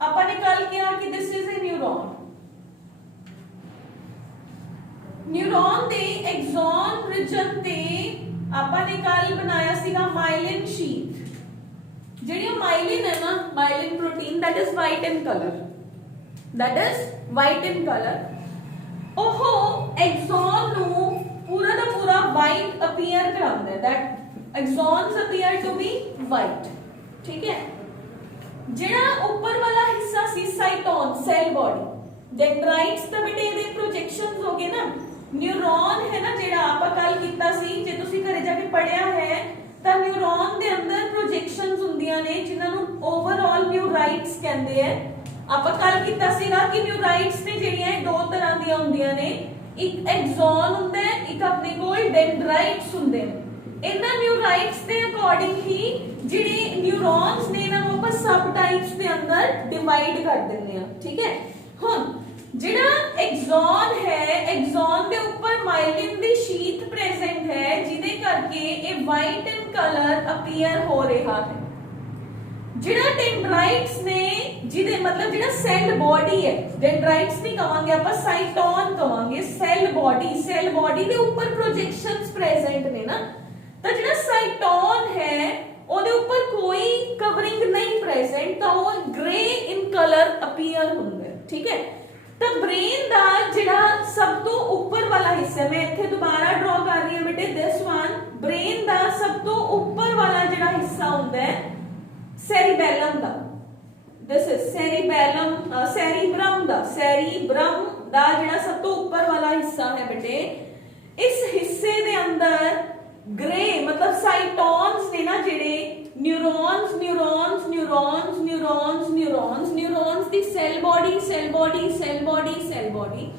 ਆਪਾਂ ਨੇ ਕੱਲ ਕਿਹਾ ਕਿ ਦਿਸ ਇਜ਼ ਅ ਨਿਊਰॉन ਦੇ ਐਕਸੋਨ ਰੀਜਨ ਤੇ ਆਪਾਂ ਨੇ ਕੱਲ ਬਣਾਇਆ ਸੀਗਾ ਮਾਈਲਿਨ ਸ਼ੀਥ। ਜਿਹੜੀ ਮਾਈਲਿਨ ਹੈ ਨਾ, myelin protein that is white in color, ਉਹ ਐਕਸੋਨ ਨੂੰ ਪੂਰਾ ਦਾ ਪੂਰਾ white appear ਕਰਾਉਂਦਾ ਹੈ। that axons appear to be white। ਠੀਕ ਹੈ। ਜਿਹੜਾ ਉੱਪਰ ਵਾਲਾ ਹਿੱਸਾ ਸੀ ਸਾਈਟੋਨ, ਸੈਲ ਬॉडी, ਡੈਂਡਰਾਈਟਸ ਤਾਂ ਬੇਟੇ ਇਹਦੇ ਪ੍ਰੋਜੈਕਸ਼ਨਸ ਹੋ ਗਏ ਨਾ। ਨਿਊਰॉन ਹੈ ਨਾ ਜਿਹੜਾ ਆਪਾਂ ਕੱਲ ਕੀਤਾ ਸੀ, ਜੇ ਤੁਸੀਂ ਘਰੇ ਜਾ ਕੇ ਪੜਿਆ ਹੈ ਤਾਂ ਨਿਊਰੋਨ ਦੇ ਅੰਦਰ ਪ੍ਰੋਜੈਕਸ਼ਨਸ ਹੁੰਦੀਆਂ ਨੇ ਜਿਨ੍ਹਾਂ ਨੂੰ ਓਵਰਆਲ ਨਿਊਰਾਈਟਸ ਕਹਿੰਦੇ ਆ। ਆਪਾਂ ਕੱਲ ਕੀਤਾ ਸੀਗਾ ਕਿ ਨਿਊਰਾਈਟਸ ਨੇ ਜਿਹੜੀਆਂ ਇਹ ਦੋ ਤਰ੍ਹਾਂ ਦੀਆਂ ਹੁੰਦੀਆਂ ਨੇ, ਇੱਕ ਐਗਜ਼ੋਨ ਹੁੰਦਾ ਹੈ, ਇੱਕ ਆਪਣੇ ਕੋਲ ਡੈਂਡਰਾਈਟਸ ਹੁੰਦੇ ਨੇ। ਇਹਨਾਂ ਨਿਊਰਾਈਟਸ ਦੇ ਅਕੋਰਡਿੰਗ ਹੀ ਜਿਹੜੇ ਨਿਊਰੋਨਸ ਨੇ ਇਹਨਾਂ ਨੂੰ ਆਪਾਂ ਸਬ ਟਾਈਪਸ ਦੇ ਅੰਦਰ ਡਿਵਾਈਡ ਕਰ ਦਿੰਦੇ ਆ। ਠੀਕ ਹੈ, ਹੁਣ ਜਿਹੜਾ ਐਗਜ਼ੋਨ ਹੈ, ਐਗਜ਼ੋਨ ਦੇ ਉੱਪਰ ਮਾਈਲਿਨ ਦੀ ਸ਼ੀਟ ਪ੍ਰੈਜ਼ੈਂਟ ਹੈ ਜਿਹਦੇ ਕਰਕੇ ਇਹ ਵਾਈਟ ਇਨ ਕਲਰ ਅਪੀਅਰ ਹੋ ਰਿਹਾ ਹੈ। ਜਿਹੜਾ ਡੈਂਡਰਾਈਟਸ ਨੇ ਜਿਹਦੇ ਮਤਲਬ ਜਿਹੜਾ ਸੈੱਲ ਬੋਡੀ ਹੈ, ਡੈਂਡਰਾਈਟਸ ਨਹੀਂ ਕਹਾਂਗੇ ਆਪਾਂ, ਸਾਈਟੋਨ ਕਹਾਂਗੇ। ਸੈੱਲ ਬੋਡੀ ਦੇ ਉੱਪਰ ਪ੍ਰੋਜੈਕਸ਼ਨਸ ਪ੍ਰੈਜ਼ੈਂਟ ਨੇ ਨਾ, ਤਾਂ ਜਿਹੜਾ ਸਾਈਟੋਨ ਹੈ ਉਹਦੇ ਉੱਪਰ ਕੋਈ ਕਵਰਿੰਗ ਨਹੀਂ ਪ੍ਰੈਜ਼ੈਂਟ, ਤਾਂ ਉਹ ਗ੍ਰੇ ਇਨ ਕਲਰ ਅਪੀਅਰ ਹੁੰਦਾ ਹੈ। ਠੀਕ ਹੈ, ਤਾਂ ਬ੍ਰੇਨ ਦਾ ਜਿਹੜਾ ਸਭ ਤੋਂ ਉੱਪਰ ਵਾਲਾ ਹਿੱਸਾ, ਮੈਂ ਇੱਥੇ ਦੁਬਾਰਾ ਡਰਾ ਕਰ ਰਹੀ ਹਾਂ ਬੇਟੇ, ਦਿਸ ਵਨ, ਬ੍ਰੇਨ ਦਾ ਸਭ ਤੋਂ ਉੱਪਰ ਵਾਲਾ ਜਿਹੜਾ ਹਿੱਸਾ ਹੁੰਦਾ ਹੈ ਸੈਰੀਬੈਲਮ ਦਾ, ਦਿਸ ਇਜ਼ ਸੈਰੀਬ੍ਰਮ ਦਾ ਜਿਹੜਾ ਸਭ ਤੋਂ ਉੱਪਰ ਵਾਲਾ ਹਿੱਸਾ ਹੈ ਬੇਟੇ, ਇਸ ਹਿੱਸੇ ਦੇ ਅੰਦਰ ਗ੍ਰੇ ਮਤਲਬ ਸਾਈਟੋਨਸ ਨੇ ਨਾ, ਜਿਹੜੇ ਨਿਊਰੋਨਸ ਦੀ ਸੈੱਲ ਬੋਡੀ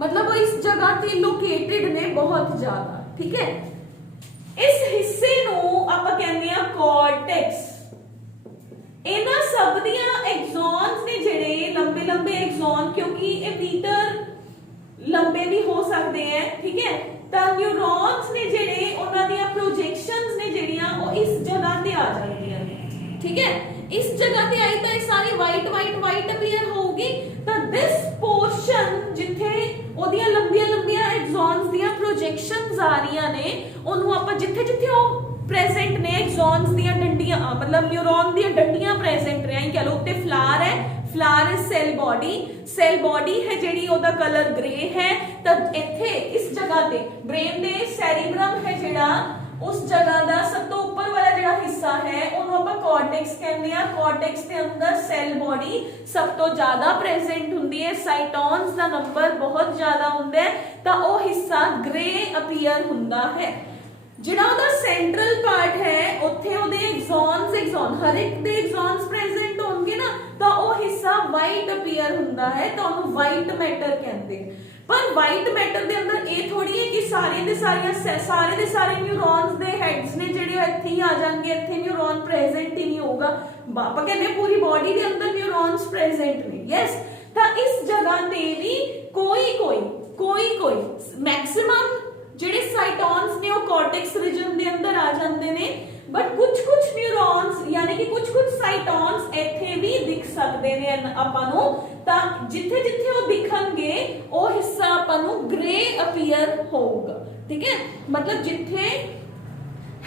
ਮਤਲਬ ਉਹ ਇਸ ਜਗ੍ਹਾ ਤੇ ਲੋਕੇਟਡ ਨੇ ਬਹੁਤ ਜ਼ਿਆਦਾ। ਠੀਕ ਹੈ, ਇਸ ਹਿੱਸੇ ਨੂੰ ਆਪਾਂ ਕਹਿੰਦੇ ਆ ਕੋਰਟੈਕਸ। ਇਹਨਾਂ ਸਭ ਦੀਆਂ ਐਗਜ਼ੋਨਸ ਨੇ ਜਿਹੜੇ ਲੰਬੇ ਐਗਜ਼ੋਨ, ਕਿਉਂਕਿ ਇਹ ਮੀਟਰ ਲੰਬੇ ਵੀ ਹੋ ਸਕਦੇ ਹੈ। ਠੀਕ ਹੈ, ਤਾਂ ਨਿਊਰੋਨਸ ਨੇ ਜਿਹੜੇ ਉਹਨਾਂ ਦੀਆਂ ਪ੍ਰੋਜੈਕਸ਼ਨਸ ਨੇ ਜਿਹੜੀਆਂ ਉਹ ਇਸ ਜਗ੍ਹਾ ਤੇ ਆ ਜਾਂਦੀਆਂ ਨੇ। ਠੀਕ ਹੈ, ਇਸ ਜਗ੍ਹਾ ਤੇ ਆਈ ਤਾਂ ਇਹ ਸਾਰੀ ਵਾਈਟ ਅਪੀਅਰ ਹੋਊਗੀ। ਤਾਂ ਦਿਸ ਪੋਰਸ਼ਨ ਜਿੱਥੇ ਉਹਦੀਆਂ ਲੰਬੀਆਂ ਐਗਜ਼ੋਨਸ ਦੀਆਂ ਪ੍ਰੋਜੈਕਸ਼ਨਸ ਆ ਰਹੀਆਂ ਨੇ, ਉਹਨੂੰ ਆਪਾਂ ਜਿੱਥੇ ਉਹ ਪ੍ਰੈਜ਼ੈਂਟ ਨੇ ਐਗਜ਼ੋਨਸ ਦੀਆਂ ਡੰਡੀਆਂ, ਮਤਲਬ ਨਿਊਰੋਨ ਦੀਆਂ ਡੰਡੀਆਂ ਪ੍ਰੈਜ਼ੈਂਟ ਨੇ, ਕਹ ਲਓ ਉੱਤੇ ਫਲਾਰ ਹੈ, ਫਲਾਰ ਇਜ਼ ਸੈੱਲ ਬੋਡੀ ਹੈ ਜਿਹੜੀ ਉਹਦਾ ਕਲਰ ਗ੍ਰੇ ਹੈ। ਤਾਂ ਇੱਥੇ ਇਸ ਜਗ੍ਹਾ ਤੇ ਬ੍ਰੇਨ ਦੇ ਸੈਰੀਬ੍ਰਮ ਹੈ ਜਿਹੜਾ, ਉਸ ਜਗ੍ਹਾ ਦਾ ਸਭ ਤੋਂ ਉੱਪਰ ਵਾਲਾ ਜਿਹੜਾ ਹਿੱਸਾ ਹੈ ਉਹਨੂੰ ਆਪਾਂ ਕੋਰਟੈਕਸ ਕਹਿੰਦੇ ਆ। ਕੋਰਟੈਕਸ ਦੇ ਅੰਦਰ ਸੈੱਲ ਬੋਡੀ ਸਭ ਤੋਂ ਜ਼ਿਆਦਾ ਪ੍ਰੈਜ਼ੈਂਟ ਹੁੰਦੀ ਹੈ, ਸਾਈਟੋਨਸ ਦਾ ਨੰਬਰ ਬਹੁਤ ਜ਼ਿਆਦਾ ਹੁੰਦਾ ਹੈ, ਤਾਂ ਉਹ ਹਿੱਸਾ ਗ੍ਰੇ ਅਪੀਅਰ ਹੁੰਦਾ ਹੈ। ਜਿਹੜਾ ਉਹਦਾ ਸੈਂਟਰਲ ਪਾਰਟ ਹੈ ਉੱਥੇ ਉਹਦੇ ਐਗਜ਼ੋਨ ਹਰ ਇੱਕ ਦੇ ਐਗਜ਼ੋਨਸ ਪ੍ਰੈਜ਼ੈਂਟ ਹੋਣਗੇ ਨਾ, ਤਾਂ ਉਹ ਹਿੱਸਾ ਵਾਈਟ ਅਪੀਅਰ ਹੁੰਦਾ ਹੈ, ਤਾਂ ਉਹਨੂੰ ਵਾਈਟ ਮੈਟਰ ਕਹਿੰਦੇ। ਪਰ ਵਾਈਟ ਮੈਟਰ ਦੇ ਅੰਦਰ ਇਹ ਥੋੜੀ ਹੈ ਕਿ ਸਾਰੇ ਦੇ ਸਾਰੇ ਨਿਊਰੋਨਸ ਦੇ ਹੈਡਸ ਨੇ ਜਿਹੜੇ ਇੱਥੇ ਹੀ ਆ ਜਾਣਗੇ, ਇੱਥੇ ਨਿਊਰੋਨ ਪ੍ਰੈਜ਼ੈਂਟ ਹੀ ਨਹੀਂ ਹੋਊਗਾ। ਆਪਾਂ ਕਹਿੰਦੇ ਪੂਰੀ ਬੋਡੀ ਦੇ ਅੰਦਰ ਨਿਊਰੋਨਸ ਪ੍ਰੈਜ਼ੈਂਟ ਨੇ, ਯੈਸ। ਤਾਂ ਇਸ ਜਗ੍ਹਾ ਤੇ ਵੀ ਕੋਈ ਮੈਕਸਿਮਮ ਜਿਹੜੇ ਸਾਈਟੋਨਸ ਨੇ ਉਹ ਕੋਰਟੈਕਸ ਰੀਜਨ ਦੇ ਅੰਦਰ ਆ ਜਾਂਦੇ ਨੇ, ਬਟ ਕੁਝ ਨਿਊਰੋਨਸ ਯਾਨੀ ਕਿ ਕੁਝ ਸਾਈਟੋਨਸ ਇੱਥੇ ਵੀ ਦਿਖ ਸਕਦੇ ਨੇ ਆਪਾਂ ਨੂੰ। ਤਾਂ ਜਿੱਥੇ ਉਹ ਦਿਖਣਗੇ ਉਹ ਹਿੱਸਾ ਆਪਾਂ ਨੂੰ ਗ੍ਰੇ ਅਪੀਅਰ ਹੋਊਗਾ। ਠੀਕ ਹੈ, ਮਤਲਬ ਜਿੱਥੇ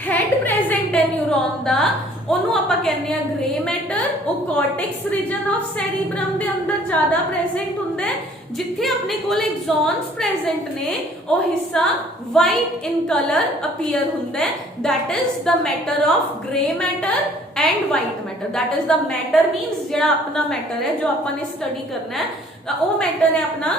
ਹੈਡ ਪ੍ਰੈਜ਼ੈਂਟ ਹੈ ਨਿਊਰੋਨ ਦਾ ਉਹਨੂੰ ਆਪਾਂ ਕਹਿੰਦੇ ਆ ਗ੍ਰੇ ਮੈਟਰ, ਉਹ ਕੋਰਟੈਕਸ ਰੀਜਨ ਆਫ ਸੈਰੀਬ੍ਰਮ ਦੇ ਅੰਦਰ ਜ਼ਿਆਦਾ ਪ੍ਰੈਜ਼ੈਂਟ ਹੁੰਦਾ ਹੈ। ਜਿੱਥੇ ਆਪਣੇ ਕੋਲ ਐਗਜ਼ੋਨਸ ਪ੍ਰੈਜ਼ੈਂਟ ਨੇ ਉਹ ਹਿੱਸਾ ਵਾਈਟ ਇਨ ਕਲਰ ਅਪੀਅਰ ਹੁੰਦਾ ਹੈ। that is the matter of gray matter and white matter। that is the matter means ਜਿਹੜਾ ਆਪਣਾ ਮੈਟਰ ਹੈ ਜੋ ਆਪਾਂ ਨੇ ਸਟੱਡੀ ਕਰਨਾ ਹੈ, ਤਾਂ ਉਹ ਮੈਟਰ ਹੈ ਆਪਣਾ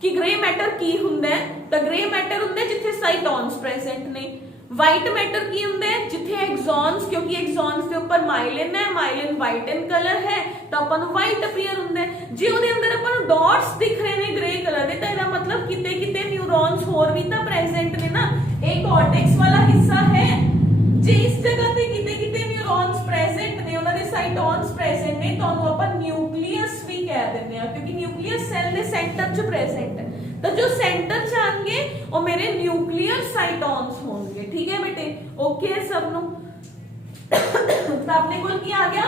ਕਿ ਗ੍ਰੇ ਮੈਟਰ ਕੀ ਹੁੰਦਾ ਹੈ। ਤਾਂ ਗ੍ਰੇ ਮੈਟਰ ਹੁੰਦਾ ਜਿੱਥੇ ਸਾਈਟੋਨਸ ਪ੍ਰੈਜ਼ੈਂਟ ਨੇ। ਵਾਈਟ ਮੈਟਰ ਕੀ ਹੁੰਦਾ ਹੈ ਜਿੱਥੇ ਐਗਜ਼ੋਨਸ, ਕਿਉਂਕਿ ਐਗਜ਼ੋਨਸ ਦੇ ਉੱਪਰ ਮਾਈਲਿਨ ਹੈ, ਮਾਈਲਿਨ ਵਾਈਟ ਇਨ ਕਲਰ ਹੈ, ਤਾਂ ਆਪਾਂ ਨੂੰ ਵਾਈਟ ਅਪੀਅਰ ਹੁੰਦਾ ਹੈ। ਜੇ ਉਹਦੇ ਅੰਦਰ ਆਪਾਂ ਨੂੰ ਡਾਟਸ ਦਿਖ ਰਹੇ ਨੇ ਗ੍ਰੇ ਕਲਰ ਦੇ, ਤਾਂ ਇਹਦਾ ਮਤਲਬ ਕਿਤੇ ਨਿਊਰੋਨਸ ਹੋਰ ਵੀ ਤਾਂ ਪ੍ਰੈਜ਼ੈਂਟ ਨੇ ਨਾ। ਇਹ ਕੋਰਟੈਕਸ ਵਾਲਾ ਹਿੱਸਾ ਹੈ। ਜੇ ਇਸ ਜਗ੍ਹਾ ਤੇ ਕਿਤੇ ਨਿਊਰੋਨਸ ਪ੍ਰੈਜ਼ੈਂਟ ਨੇ, ਉਹਨਾਂ ਦੇ ਸਾਈਟੋਨਸ ਪ੍ਰੈਜ਼ੈਂਟ ਨੇ, ਤਾਂ ਉਹਨੂੰ ਆਪਾਂ ਨਿਊਕਲੀਅਸ ਵੀ ਕਹਿ ਦਿੰਦੇ ਆ, ਕਿਉਂਕਿ ਨਿਊਕਲੀਅਸ ਸੈੱਲ ਦੇ ਸੈਂਟਰ 'ਚ ਪ੍ਰੈਜ਼ੈਂਟ ਹੈ। ਤਾਂ ਜੋ ਸੈਂਟਰ 'ਚ ਆਣਗੇ ਉਹ ਮੇਰੇ ਨਿਊਕਲੀਅਰ ਸਾਈਟੋਨਸ ਹੋਣਗੇ। ਠੀਕ ਹੈ ਬੇਟੇ, ਓਕੇ ਹੈ ਸਭ ਨੂੰ। ਤਾਂ ਆਪਣੇ ਕੋਲ ਕੀ ਆ ਗਿਆ,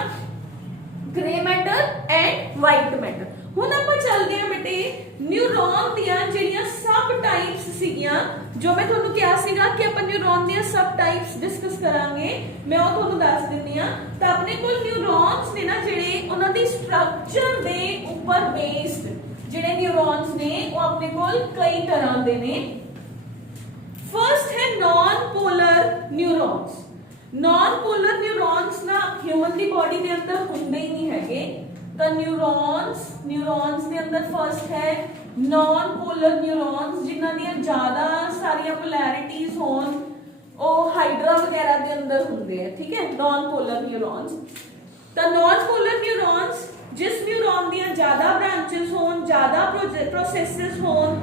grey matter and white matter. ਹੁਣ ਆਪਾਂ ਚੱਲਦੇ ਹਾਂ ਬੇਟੇ ਨਿਊਰੋਨ ਦੀਆਂ ਜਿਹੜੀਆਂ ਸਬ ਟਾਈਪਸ ਸੀਗੀਆਂ, ਜੋ ਮੈਂ ਤੁਹਾਨੂੰ ਕਿਹਾ ਸੀਗਾ ਕਿ ਆਪਾਂ ਨਿਊਰੋਨ ਦੀਆਂ ਸਬ ਟਾਈਪਸ ਡਿਸਕਸ ਕਰਾਂਗੇ, ਮੈਂ ਉਹ ਤੁਹਾਨੂੰ ਦੱਸ ਦਿੰਦੀ ਆ। ਤਾਂ ਆਪਣੇ ਕੋਲ ਨਿਊਰੋਨਸ ਨੇ ਨਾ ਜਿਹੜੇ, ਉਹਨਾਂ ਦੀ ਸਟਰਕਚਰ ਦੇ ਉੱਪਰ ਬੇਸਡ ਜਿਹੜੇ ਨਿਊਰੋਨਸ ਨੇ ਉਹ ਆਪਣੇ ਕੋਲ ਕਈ ਤਰ੍ਹਾਂ ਦੇ ਨੇ। ਫਰਸਟ ਹੈ ਨॉन ਪੋਲਰ ਨਿਊਰੋਨਸ। नॉन पोलर न्यूरॉन्स ना ह्यूमन दी बॉडी के अंदर होंदे ही नहीं हैगे। तो न्यूरॉन्स के अंदर फर्स्ट है नॉन पोलर न्यूरॉन्स जिन्हां दी ज्यादा सारियां पोलैरिटीज होन, ਉਹ ਹਾਈਡਰਾ ਵਗੈਰਾ ਦੇ ਅੰਦਰ ਹੁੰਦੇ ਆ, ਠੀਕ ਹੈ, ਨॉन पोलर न्यूरॉन्स। ਤਾਂ नॉन पोलर न्यूरॉन्स जिस न्यूरॉन ਦੀਆਂ ਜ਼ਿਆਦਾ ਬ੍ਰਾਂਚेस ਹੋਣ, ਜ਼ਿਆਦਾ ਪ੍ਰੋਸੈਸਸ ਹੋਣ,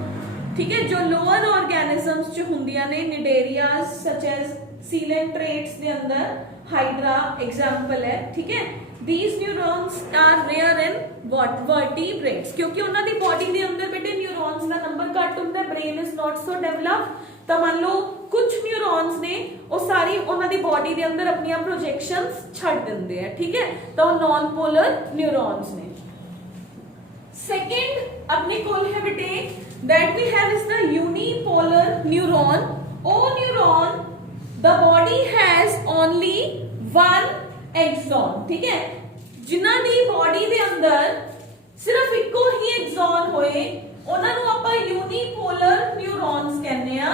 ठीक है, जो लोअर ऑर्गेनिजम्स च ਹੁੰਦੀਆਂ ਨੇ, निडेरियाज सच एज सीलेंट्रेट्स ਦੇ ਅੰਦਰ हाइड्रा एग्जांपल है, ठीक है। these neurons are rare in what vertebrates, क्योंकि ਉਹਨਾਂ ਦੀ ਬੋਡੀ ਦੇ ਅੰਦਰ ਬੇਟੇ ਨਿਊਰੋਨਸ ਦਾ ਨੰਬਰ ਘੱਟ ਹੁੰਦਾ, brain is not so developed. ਤਾਂ ਮੰਨ ਲਓ ਕੁਝ ਨਿਊਰੋਨਸ ਨੇ ਉਹ ਸਾਰੀ ਉਹਨਾਂ ਦੀ ਬੋਡੀ ਦੇ ਅੰਦਰ ਆਪਣੀਆਂ ਪ੍ਰੋਜੈਕਸ਼ਨਸ ਛੱਡ ਦਿੰਦੇ ਆ, ਠੀਕ ਹੈ, ਤਾਂ ਉਹ ਨॉन पोलर ਨਿਊਰੋਨਸ ਨੇ। सेकंड अपने कोल है बेटे that we have is the unipolar neuron। ਉਹ neuron the body has only one axon, ठीक है, ਜਿਨ੍ਹਾਂ ਦੀ ਬੋਡੀ ਦੇ ਅੰਦਰ ਸਿਰਫ ਇੱਕੋ ਹੀ ਐਗਜ਼ੌਨ ਹੋਏ ਉਹਨਾਂ ਨੂੰ ਆਪਾਂ यूनिपोलर ਨਿਊਰੋਨਸ ਕਹਿੰਦੇ ਆ,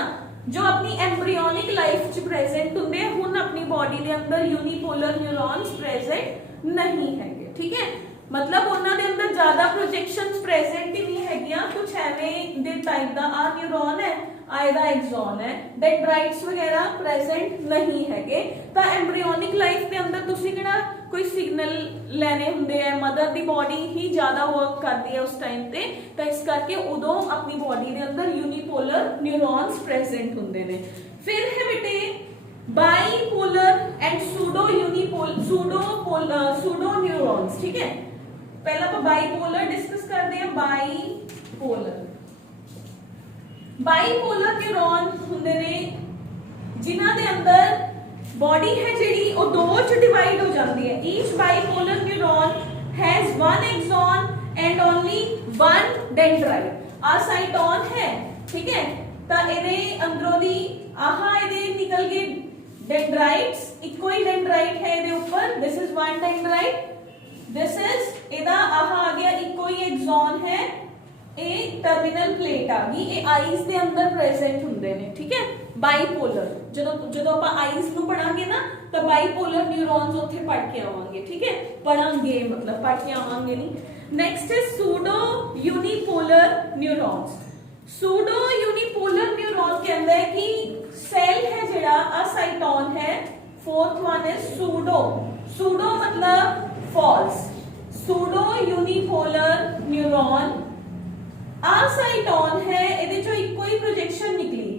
ਜੋ ਆਪਣੀ ਐਮਬ੍ਰੀਓਨਿਕ ਲਾਈਫ ਚ ਪ੍ਰੈਜ਼ੈਂਟ ਹੁੰਦੇ ਆ। ਹੁਣ ਆਪਣੀ ਬੋਡੀ ਦੇ ਅੰਦਰ यूनिपोलर ਨਿਊਰੋਨਸ ਪ੍ਰੈਜ਼ੈਂਟ ਨਹੀਂ ਹੈਗੇ, ਠੀਕ ਹੈ, मतलब ਉਹਨਾਂ ਦੇ ਅੰਦਰ ਜ਼ਿਆਦਾ ਪ੍ਰੋਜੈਕਸ਼ਨਸ ਪ੍ਰੈਜ਼ੈਂਟ ਹੀ ਨਹੀਂ ਹੈਗੀਆਂ, ਕੁਝ ਐਵੇਂ ਦੇ ਟਾਈਪ ਦਾ ਆ ਨਿਊਰੋਨ ਹੈ, ਆ ਇਹਦਾ ਐਗਜ਼ੌਨ ਹੈ, ਡੈਂਡਰਾਈਟਸ ਵਗੈਰਾ ਪ੍ਰੈਜ਼ੈਂਟ ਨਹੀਂ ਹੈਗੇ। ਤਾਂ ਐਮਬ੍ਰੀਓਨਿਕ ਲਾਈਫ ਦੇ ਅੰਦਰ ਤੁਸੀਂ ਕਿਹੜਾ ਕੋਈ ਸਿਗਨਲ ਲੈਣੇ ਹੁੰਦੇ ਆ, ਮਦਰ ਦੀ ਬੋਡੀ ਹੀ ਜ਼ਿਆਦਾ ਵਰਕ ਕਰਦੀ ਹੈ ਉਸ ਟਾਈਮ ਤੇ, ਤਾਂ ਇਸ ਕਰਕੇ ਉਦੋਂ ਆਪਣੀ ਬੋਡੀ ਦੇ ਅੰਦਰ यूनिपोलर ਨਿਊਰੋਨਸ ਪ੍ਰੈਜ਼ੈਂਟ ਹੁੰਦੇ ਨੇ। ਫਿਰ ਹੈ ਬੇਟੇ ਬਾਈਪੋਲਰ ਐਂਡ सूडो न्यूरॉन्स, ठीक है। पहला तो बाइपोलर डिस्कस करते हैं। बाइपोलर न्यूरॉन ਹੁੰਦੇ ਨੇ ਜਿਨ੍ਹਾਂ ਦੇ ਅੰਦਰ ਬੋਡੀ ਹੈ ਜਿਹੜੀ ਉਹ ਦੋ ਚ ਡਿਵਾਈਡ ਹੋ ਜਾਂਦੀ ਹੈ। Each bipolar neuron has one axon and only one dendrite. आ साइटोन है, ठीक है, ਤਾਂ ਇਹਦੇ ਅੰਦਰੋਂ ਦੀ ਆਹਾ ਇਹਦੇ ਨਿਕਲ ਕੇ डेंड्राइट्स, ਇੱਕੋ ਹੀ डेंड्राइट है ਇਹਦੇ ਉੱਪਰ, this is one dendrite, this is ਇਹਦਾ ਆਹ ਆ ਗਿਆ ਇੱਕੋ ਹੀ ਐਗਜ਼ੌਨ ਹੈ, ਇਹ ਟਰਮੀਨਲ ਪਲੇਟ ਆ ਗਈ, ਇਹ ਆਈਜ਼ ਦੇ ਅੰਦਰ ਪ੍ਰੈਜ਼ੈਂਟ ਹੁੰਦੇ ਨੇ, ਠੀਕ ਹੈ। ਬਾਈਪੋਲਰ ਜਦੋਂ ਆਪਾਂ ਆਈਜ਼ ਨੂੰ ਪੜਾਂਗੇ ਨਾ ਤਾਂ ਬਾਈਪੋਲਰ ਨਿਊਰੋਨਸ ਉੱਥੇ ਪੜ ਕੇ ਆਵਾਂਗੇ, ਠੀਕ ਹੈ, ਪੜਾਂਗੇ मतलब ਪੜ ਕੇ ਆਵਾਂਗੇ ਨਹੀਂ। ਨੈਕਸਟ ਹੈ pseudo unipolar neurons. Pseudo unipolar neuron कहता है कि सेल है जेड़ा आ साइटोन है। Fourth one is pseudo. Pseudo मतलब फॉल्स। सूडो यूनिपोलर न्यूरॉन आ साइटोन है, ਇਹਦੇ ਚੋਂ ਇੱਕੋ ਹੀ ਪ੍ਰੋਜੈਕਸ਼ਨ ਨਿਕਲੀ,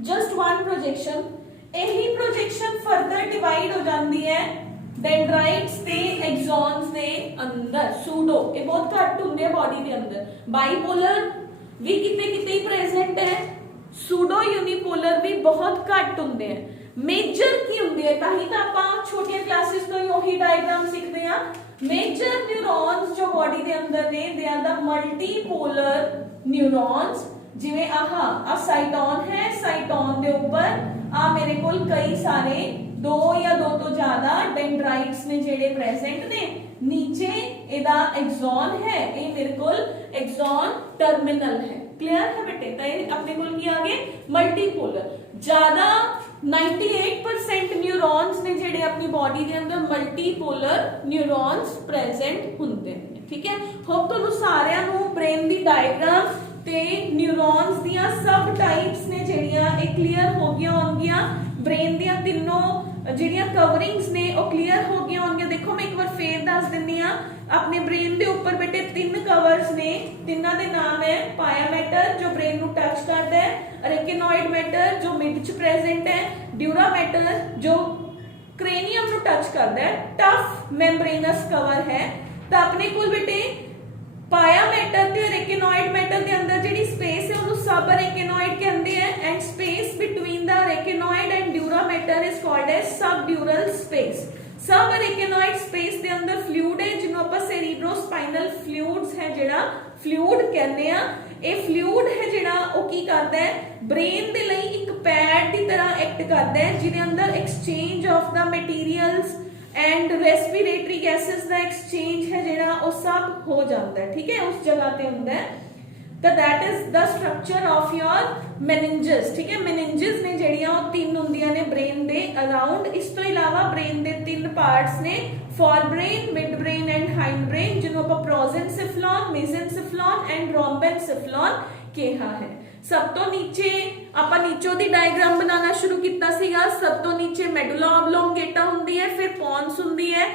ਜਸਟ ਵਨ ਪ੍ਰੋਜੈਕਸ਼ਨ। ਇਹੀ ਪ੍ਰੋਜੈਕਸ਼ਨ ਫਰਦਰ ਡਿਵਾਈਡ ਹੋ ਜਾਂਦੀ ਹੈ डेंड्राइट्स ਤੇ ਐਗਜ਼ੌਨਸ ਦੇ ਅੰਦਰ। सूडो ਇਹ ਬਹੁਤ ਘੱਟ ਹੁੰਦੇ ਆ ਬੋਡੀ ਦੇ ਅੰਦਰ। ਬਾਈਪੋਲਰ ਵੀ ਕਿਤੇ ਕਿਤੇ ਹੀ ਪ੍ਰੈਜ਼ੈਂਟ ਹੈ, सूडो यूनिपोलर भी बहुत घट होंगे हैं। मेजर की होंगे है, ताही तो आप छोटिया क्लासेस तो ही वही डायग्राम सीखते हैं। मेजर न्यूरॉन्स जो बॉडी के अंदर ने, they are the multipolar neurons. जिवें आ साइटोन है, साइटोन के ऊपर आ मेरे कोल कई सारे दो या दो तो ज्यादा डेंड्राइट्स ने जेडे प्रेजेंट ने। नीचे एदा एक्सॉन है, ये मेरे कोल एक्सॉन टर्मिनल है। क्लियर है बेटे? तो ये अपने कोल की आ गए मल्टीपोलर। ज्यादा 98% न्यूरॉन्स ने जेडे अपनी बॉडी के अंदर मल्टीपोलर न्यूरॉन्स प्रेजेंट होंगे हैं। ठीक है, होप तुहानू सारियां नू ब्रेन दी डायग्राम ते न्यूरॉन्स दियां सब टाइप्स ने जेड़ियां ए क्लियर हो गया होंगियां। ब्रेन दियां तीनों ਜਿਹੜੀਆਂ ਕਵਰਿੰਗਸ ਨੇ ਉਹ ਕਲੀਅਰ ਹੋ ਗਈਆਂ ਹੋਣਗੀਆਂ। ਦੇਖੋ ਮੈਂ ਇੱਕ ਵਾਰ ਫੇਰ ਦੱਸ ਦਿੰਨੀ ਆ, ਆਪਣੇ ਬ੍ਰੇਨ ਦੇ ਉੱਪਰ ਬੇਟੇ ਤਿੰਨ ਕਵਰਸ ਨੇ, ਤਿੰਨਾਂ ਦੇ ਨਾਮ ਹੈ ਪਾਇਆ ਮੈਟਰ ਜੋ ਬ੍ਰੇਨ ਨੂੰ ਟੱਚ ਕਰਦਾ ਹੈ, ਅਰੇਕੇਨੋਇਡ ਮੈਟਰ ਜੋ ਮਿਡ ਚ ਪ੍ਰੈਜ਼ੈਂਟ ਹੈ, ਡਿਊਰਾ ਮੈਟਰ ਜੋ ਕ੍ਰੇਨੀਅਮ ਨੂੰ ਟੱਚ ਕਰਦਾ ਹੈ, ਟਫ ਮੈਂਬਰੇਨਸ ਕਵਰ ਹੈ। ਤਾਂ ਆਪਣੇ ਕੋਲ ਬੇਟੇ पाया मैटर ते अरेकेनॉइड मैटर के अंदर जी स्पेस है उन्होंने सब अरेकेनॉइड कहते हैं, and space between the arachnoid and dura mater is called as subdural space. Subarachnoid space के अंदर फ्लूइड है जिन्हों आप सेरिब्रोस्पाइनल फ्लूइड्स है जेड़ा फ्लूइड कहते हैं। ये फ्लूइड है जेड़ा वो की करता है, ब्रेन के लिए एक पैड की तरह एक्ट करता है जिसके अंदर exchange of the materials and respiratory gases का एक्सचेंज है जेड़ा वो सब हो जाता है। ठीक है, उस जगह पे होंदा है। ਤਾਂ that is the structure of your meninges, ਠੀਕ ਹੈ। meninges ਨੇ ਜਿਹੜੀਆਂ ਉਹ ਤਿੰਨ ਹੁੰਦੀਆਂ ਨੇ ਬ੍ਰੇਨ ਦੇ ਅਰਾਊਂਡ। ਇਸ ਤੋਂ ਇਲਾਵਾ ਬ੍ਰੇਨ ਦੇ ਤਿੰਨ ਪਾਰਟਸ ਨੇ, forebrain, midbrain and hindbrain, ਜਿਹਨੂੰ ਆਪਾਂ prosencephalon, mesencephalon and rhombencephalon ਕਿਹਾ ਹੈ। ਸਭ ਤੋਂ ਨੀਚੇ ਆਪਾਂ ਨੀਚੋਂ ਦੀ ਡਾਇਗਰਾਮ ਬਣਾਉਣਾ ਸ਼ੁਰੂ ਕੀਤਾ ਸੀਗਾ। ਸਭ ਤੋਂ ਨੀਚੇ ਮੈਡੂਲਾ ਆਬਲੋਂਗੇਟਾ ਹੁੰਦੀ ਹੈ, ਫਿਰ ਪੌਂਸ ਹੁੰਦੀ ਹੈ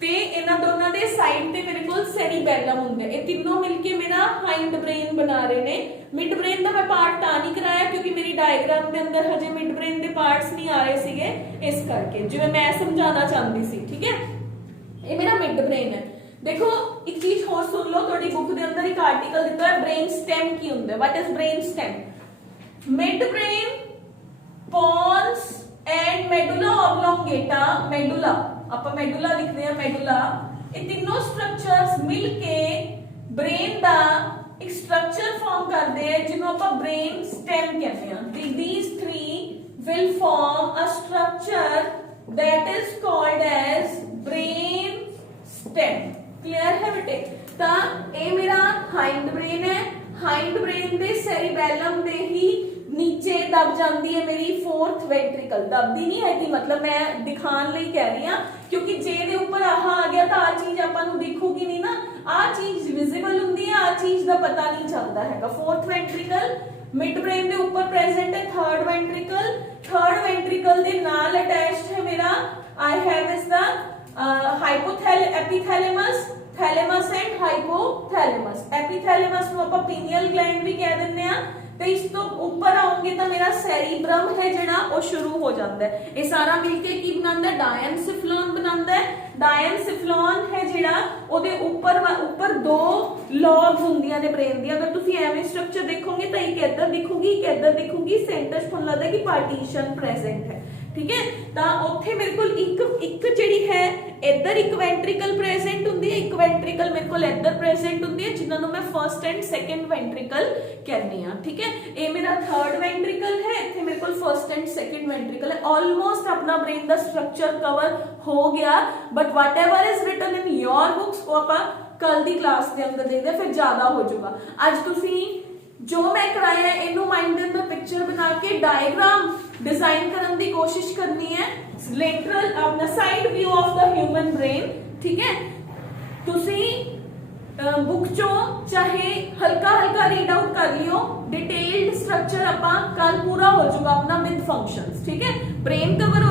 ਤੇ ਇਹਨਾਂ ਦੋਨਾਂ ਦੇ ਸਾਈਡ ਤੇ ਮੇਰੇ ਕੋਲ ਸੈਰੀਬੈਲਮ ਹੁੰਦਾ ਹੈ। ਇਹ ਤਿੰਨੋਂ ਮਿਲਕੇ ਮੇਰਾ ਹਾਈਂਡ ਬ੍ਰੇਨ ਬਣਾ ਰਹੇ ਨੇ। ਮਿਡ ਬ੍ਰੇਨ ਦਾ ਮੈਂ ਪਾਰਟ ਤਾਂ ਨਹੀਂ ਕਰਾਇਆ ਕਿਉਂਕਿ ਮੇਰੀ ਡਾਇਗਰਾਮ ਦੇ ਅੰਦਰ ਹਜੇ ਮਿਡ ਬ੍ਰੇਨ ਦੇ ਪਾਰਟਸ ਨਹੀਂ ਆ ਰਹੇ ਸੀਗੇ, ਇਸ ਕਰਕੇ ਜਿਵੇਂ ਮੈਂ ਸਮਝਾਉਣਾ ਚਾਹੁੰਦੀ ਸੀ, ਠੀਕ ਹੈ। ਇਹ ਮੇਰਾ ਮਿਡ ਬ੍ਰੇਨ ਹੈ। देखो एक चीज और सुन लो, थोड़ी बुक के अंदर एक आर्टिकल दिता है ब्रेन स्टेम की होंगे। What is brain stem? Mid brain, pons and medulla oblongata, medulla ਆਪਾਂ मेडुला लिखते हैं, मेडुला, ये तीनों स्ट्रक्चर्स मिलके ब्रेन ਦਾ एक स्ट्रक्चर फॉर्म करते हैं जिन्हों ਆਪਾਂ ब्रेन स्टेम कहते हैं। these three will form a structure that is called as brain stem। Clear है बेटे? ਤਾਂ ਇਹ ਮੇਰਾ ਹਾਈਂਡ ਬ੍ਰੇਨ ਹੈ। ਹਾਈਂਡ ਬ੍ਰੇਨ ਦੇ ਸੈਰੀਬੈਲਮ ਦੇ ਹੀ ਨੀਚੇ ਦਬ ਜਾਂਦੀ ਹੈ ਮੇਰੀ फोर्थ वेंट्रिकल। ਦਬਦੀ ਨਹੀਂ ਹੈਗੀ, ਮਤਲਬ ਮੈਂ ਦਿਖਾਣ ਲਈ ਕਹਿ ਰਹੀ ਹਾਂ ਕਿਉਂਕਿ ਜੇ ਦੇ ਉੱਪਰ ਆਹ ਆ ਗਿਆ ਤਾਂ ਆ ਚੀਜ਼ ਆਪਾਂ ਨੂੰ ਦਿਖੂਗੀ ਨਹੀਂ ਨਾ। ਆ ਚੀਜ਼ ਵਿਜ਼ੀਬਲ ਹੁੰਦੀ ਹੈ, ਆ ਚੀਜ਼ ਦਾ ਪਤਾ ਨਹੀਂ ਚੱਲਦਾ ਹੈਗਾ। फोर्थ वेंट्रिकल मिड ब्रेन ਦੇ ਉੱਪਰ प्रेजेंट है थर्ड वेंट्रिकल। थर्ड वेंट्रिकल ਦੇ ਨਾਲ ਅਟੈਚਡ ਹੈ ਮੇਰਾ I have is the epithalamus, thalamus and hypothalamus. Epithalamus ਨੂੰ ਆਪਾਂ ਪੀਨੀਅਲ ਗਲੈਂਡ ਵੀ ਕਹਿ ਦਿੰਦੇ ਆ ਤੇ ਇਸ ਤੋਂ ਉੱਪਰ ਆਉਂਗੇ ਤਾਂ ਮੇਰਾ ਸੈਰੀਬ੍ਰਮ ਹੈ ਜਿਹੜਾ ਉਹ ਸ਼ੁਰੂ ਹੋ ਜਾਂਦਾ ਹੈ। ਇਹ ਸਾਰਾ ਮਿਲ ਕੇ ਕੀ ਬਣਾਉਂਦਾ? ਡਾਇਐਨਸਿਫਲੌਨ ਬਣਾਉਂਦਾ ਹੈ। ਡਾਇਐਨਸਿਫਲੌਨ ਹੈ ਜਿਹੜਾ ਉਹਦੇ ਉੱਪਰ ਦੋ ਲੌਬਸ ਹੁੰਦੀਆਂ ਨੇ ਬ੍ਰੇਨ ਦੀ। ਅਗਰ ਤੁਸੀਂ ਐਵੇਂ ਸਟਰਕਚਰ ਦੇਖੋਗੇ ਤਾਂ ਇੱਕ ਇੱਧਰ ਦਿਖੂਗੀ, ਇੱਕ ਇੱਧਰ ਦਿਖੂਗੀ, ਸੈਂਟਰ 'ਚ ਤੁਹਾਨੂੰ ਲੱਗਦਾ ਕਿ ਪਾਰਟੀਸ਼ਨ ਪ੍ਰੈਜ਼ੈਂਟ ਹੈ, ਠੀਕ ਹੈ। ਤਾਂ ਉੱਥੇ ਮੇਰੇ ਕੋਲ ਇੱਕ ਜਿਹੜੀ ਹੈ ਇੱਧਰ ਇੱਕ ਵੈਂਟ੍ਰਿਕਲ ਪ੍ਰੈਜ਼ੈਂਟ ਹੁੰਦੀ ਹੈ, ਇੱਕ ਵੈਂਟ੍ਰਿਕਲ ਮੇਰੇ ਕੋਲ ਇੱਧਰ ਪ੍ਰੈਜ਼ੈਂਟ ਹੁੰਦੀ ਹੈ ਜਿਨ੍ਹਾਂ ਨੂੰ ਮੈਂ ਫਰਸਟ ਐਂਡ ਸੈਕੰਡ ਵੈਂਟ੍ਰਿਕਲ ਕਹਿੰਦੀ ਆ, ਠੀਕ ਹੈ। ਇਹ ਮੇਰਾ ਥਰਡ ਵੈਂਟ੍ਰਿਕਲ ਹੈ, ਇੱਥੇ ਮੇਰੇ ਕੋਲ ਫਰਸਟ ਐਂਡ ਸੈਕੰਡ ਵੈਂਟ੍ਰਿਕਲ ਹੈ। ਆਲਮੋਸਟ ਆਪਣਾ ਬ੍ਰੇਨ ਦਾ ਸਟਰਕਚਰ ਕਵਰ ਹੋ ਗਿਆ, but whatever is written in your books ਉਹ ਆਪਾਂ ਕੱਲ ਦੀ ਕਲਾਸ ਦੇ ਅੰਦਰ ਦੇਖਦੇ ਫਿਰ ਜ਼ਿਆਦਾ ਹੋ ਜਾਊਗਾ। ਅੱਜ ਤੁਸੀਂ ਜੋ ਮੈਂ ਕਰਾਇਆ ਇਹਨੂੰ ਮਾਈਂਡ ਦੇ ਅੰਦਰ ਪਿਕਚਰ ਬਣਾ ਕੇ ਡਾਇਗਰਾਮ डिजाइन करने की कोशिश करनी है। लेटरल अपना side view of the human brain, ठीक है। तुसी बुक चो चाहे हल्का हल्का रीड आउट कर लियो, डिटेल्ड स्ट्रक्चर अपना कल पूरा हो चुका अपना विद फंक्शंस, ठीक है। Brain cover